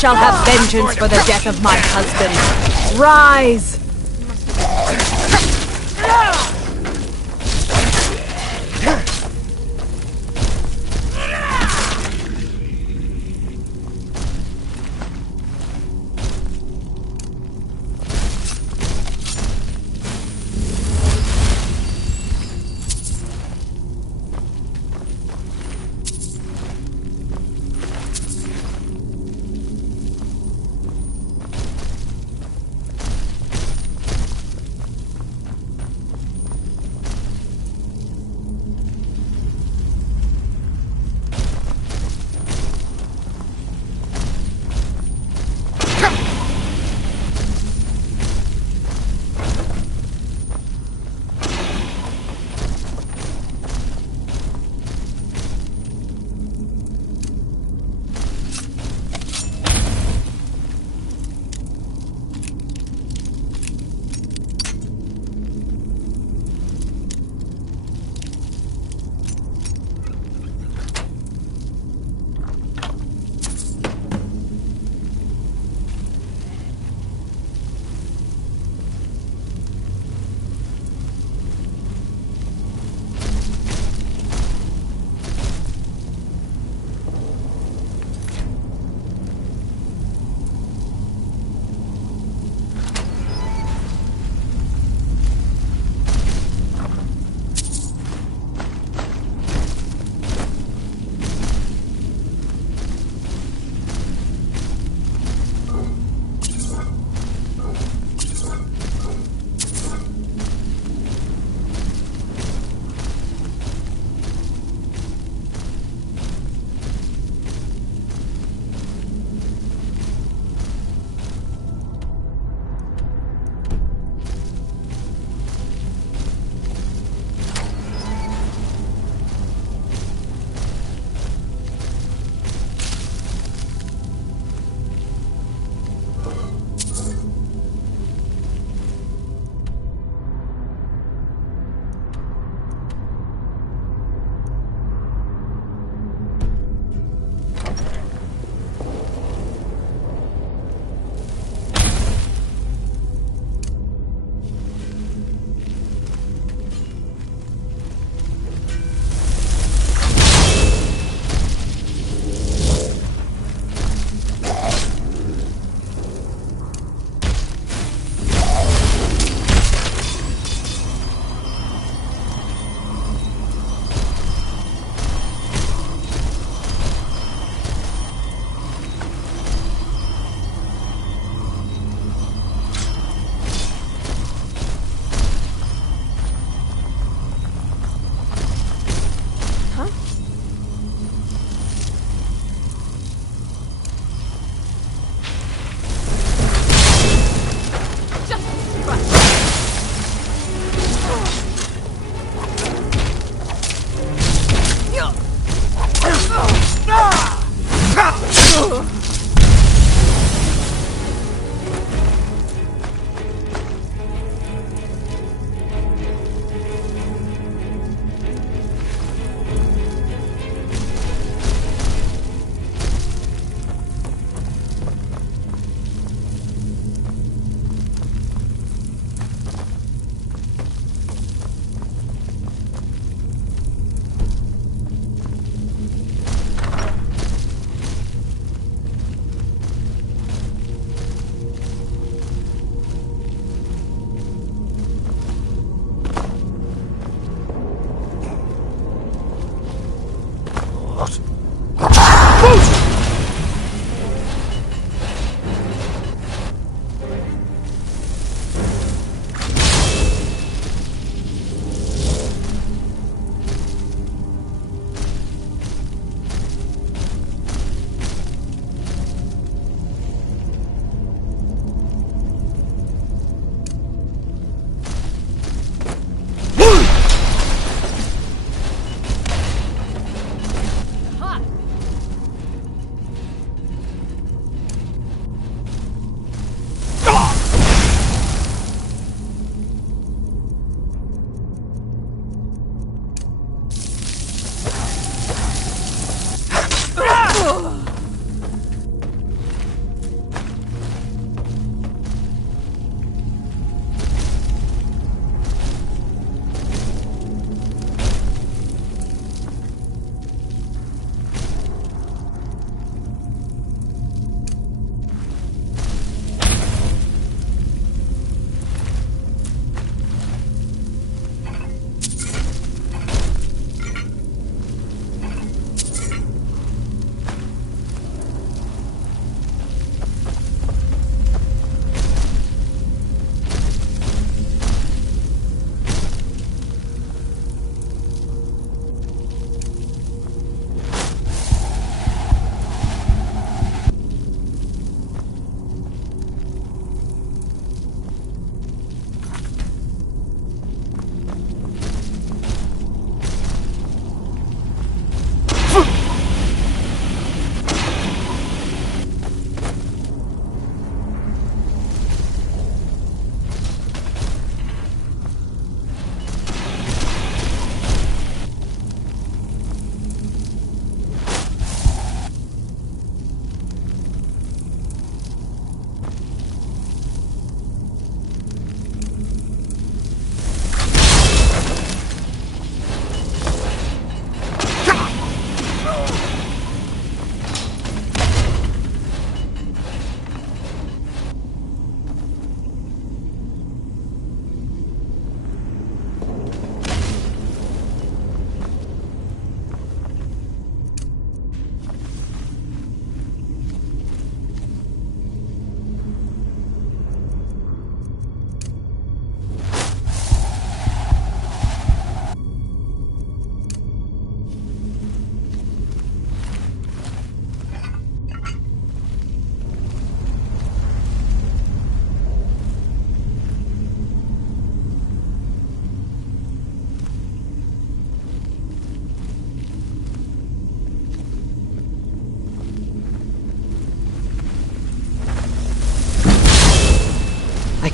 shall have vengeance for the death of my husband. Rise!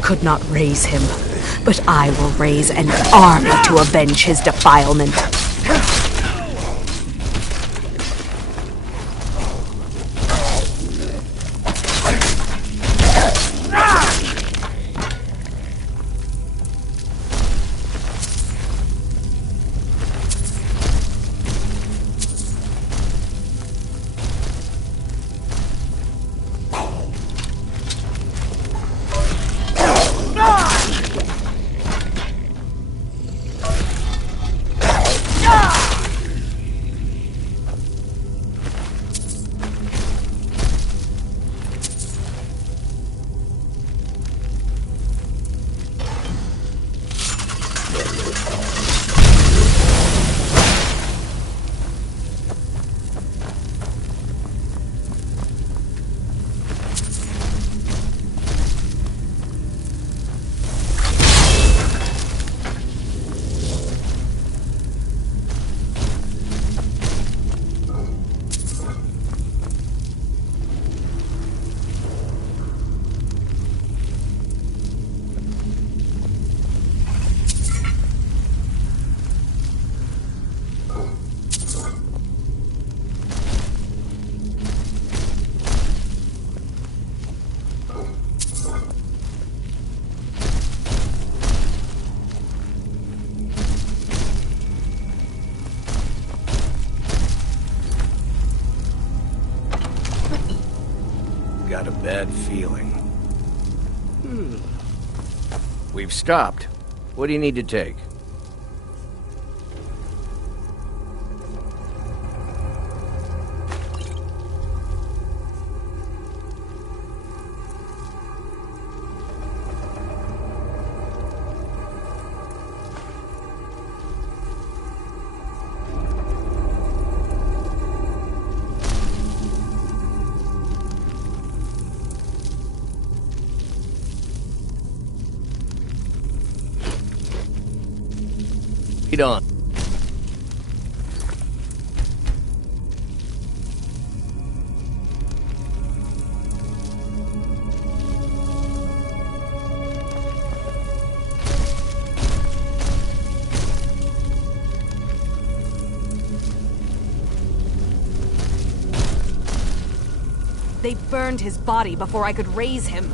could not raise him, but I will raise an army to avenge his defilement. Got a bad feeling. We've stopped. What do you need to take? Lead on. They burned his body before I could raise him.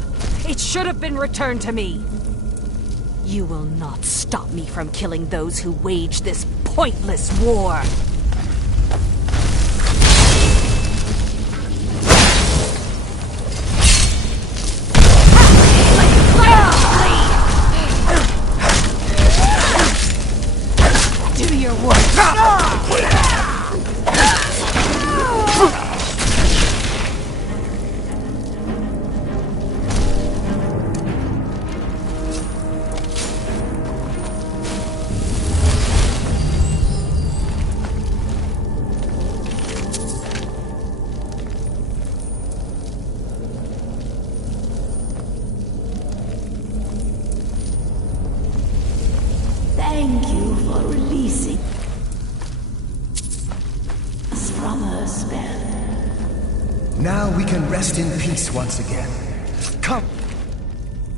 It should have been returned to me. You will not stop me from killing those who wage this pointless war. Do your work. Thank you for releasing us from her spell. Now we can rest in peace once again. Come,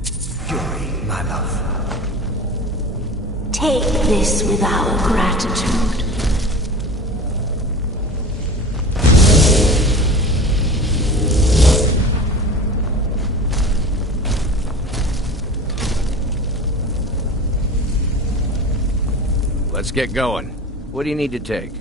Fury, my love. Take this with our gratitude. Let's get going. What do you need to take?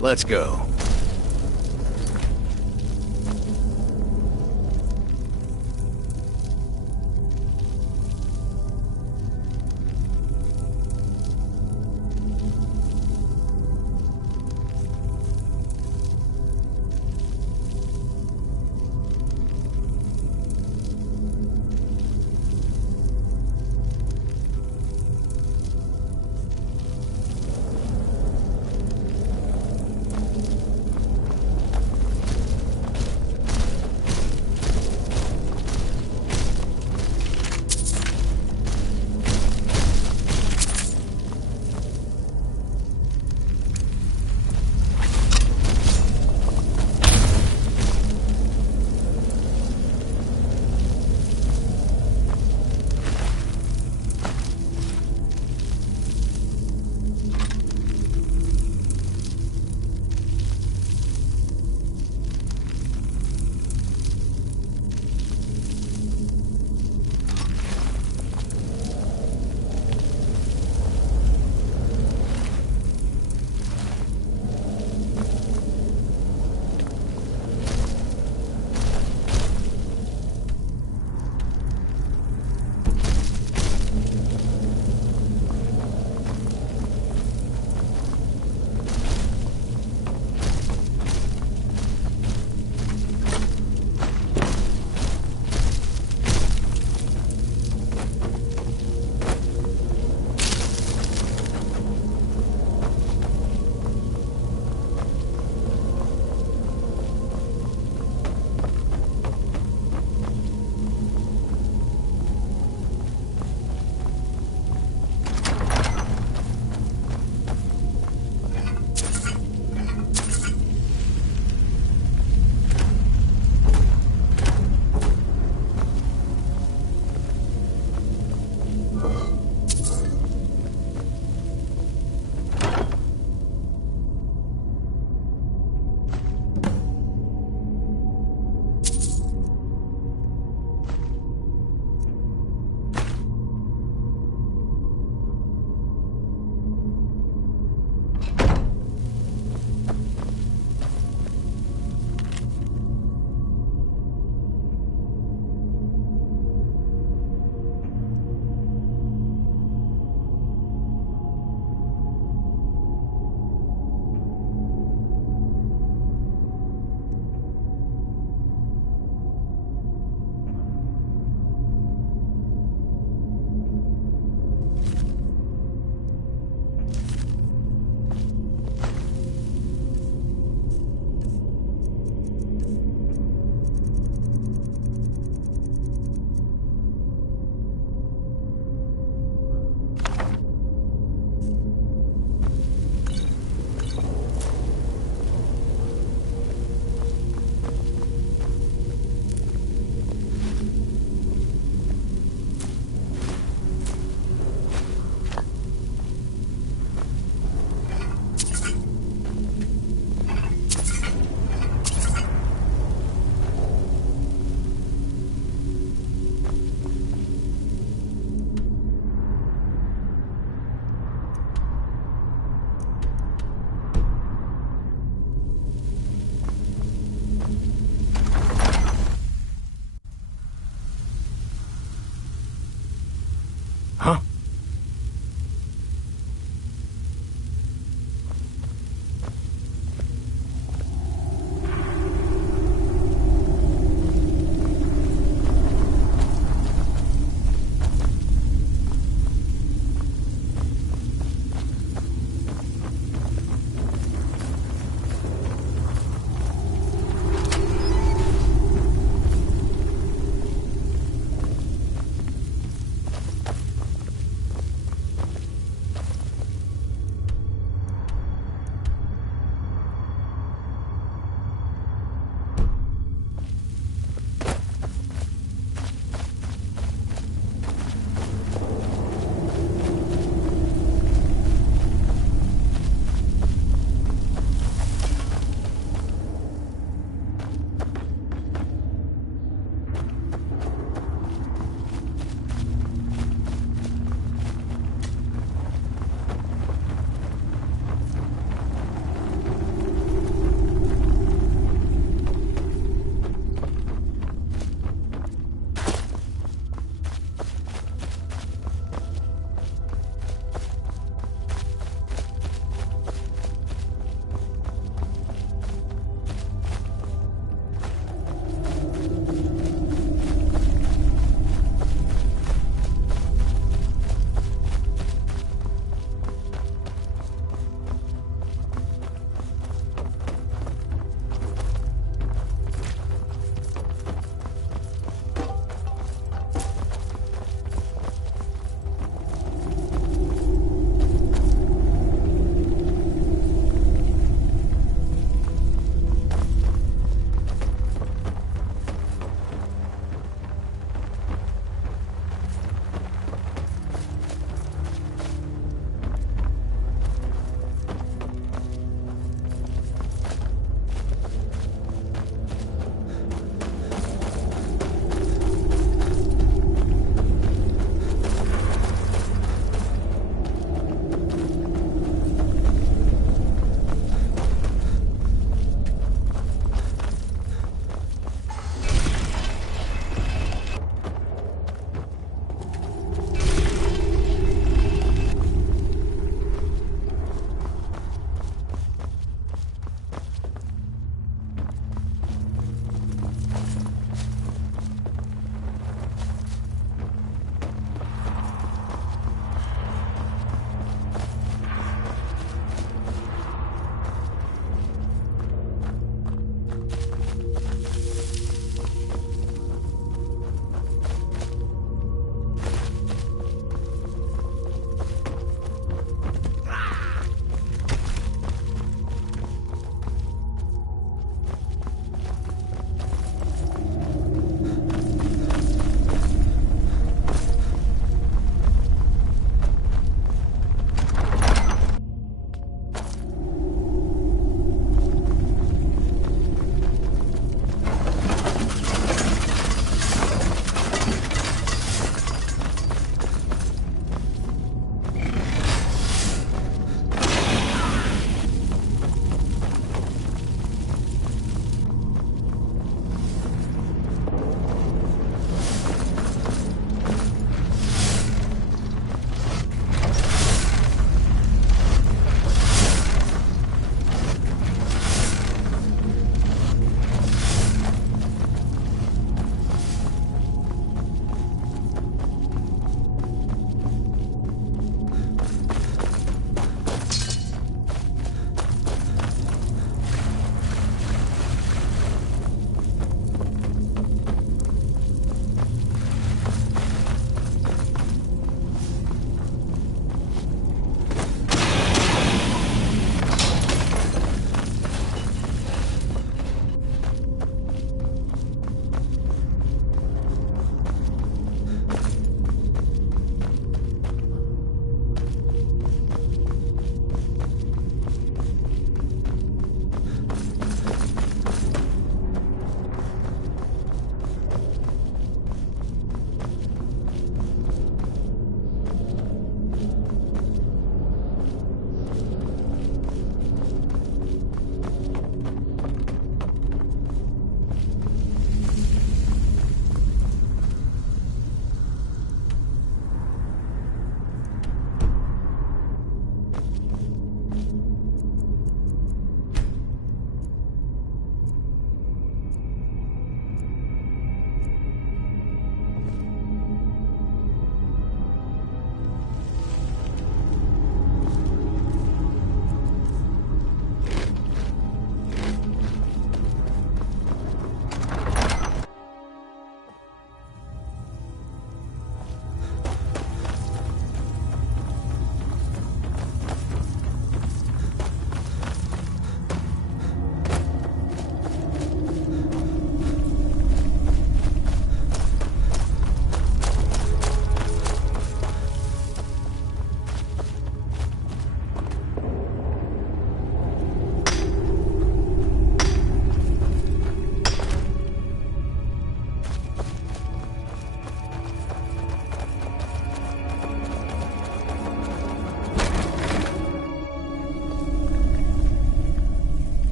Let's go. Huh?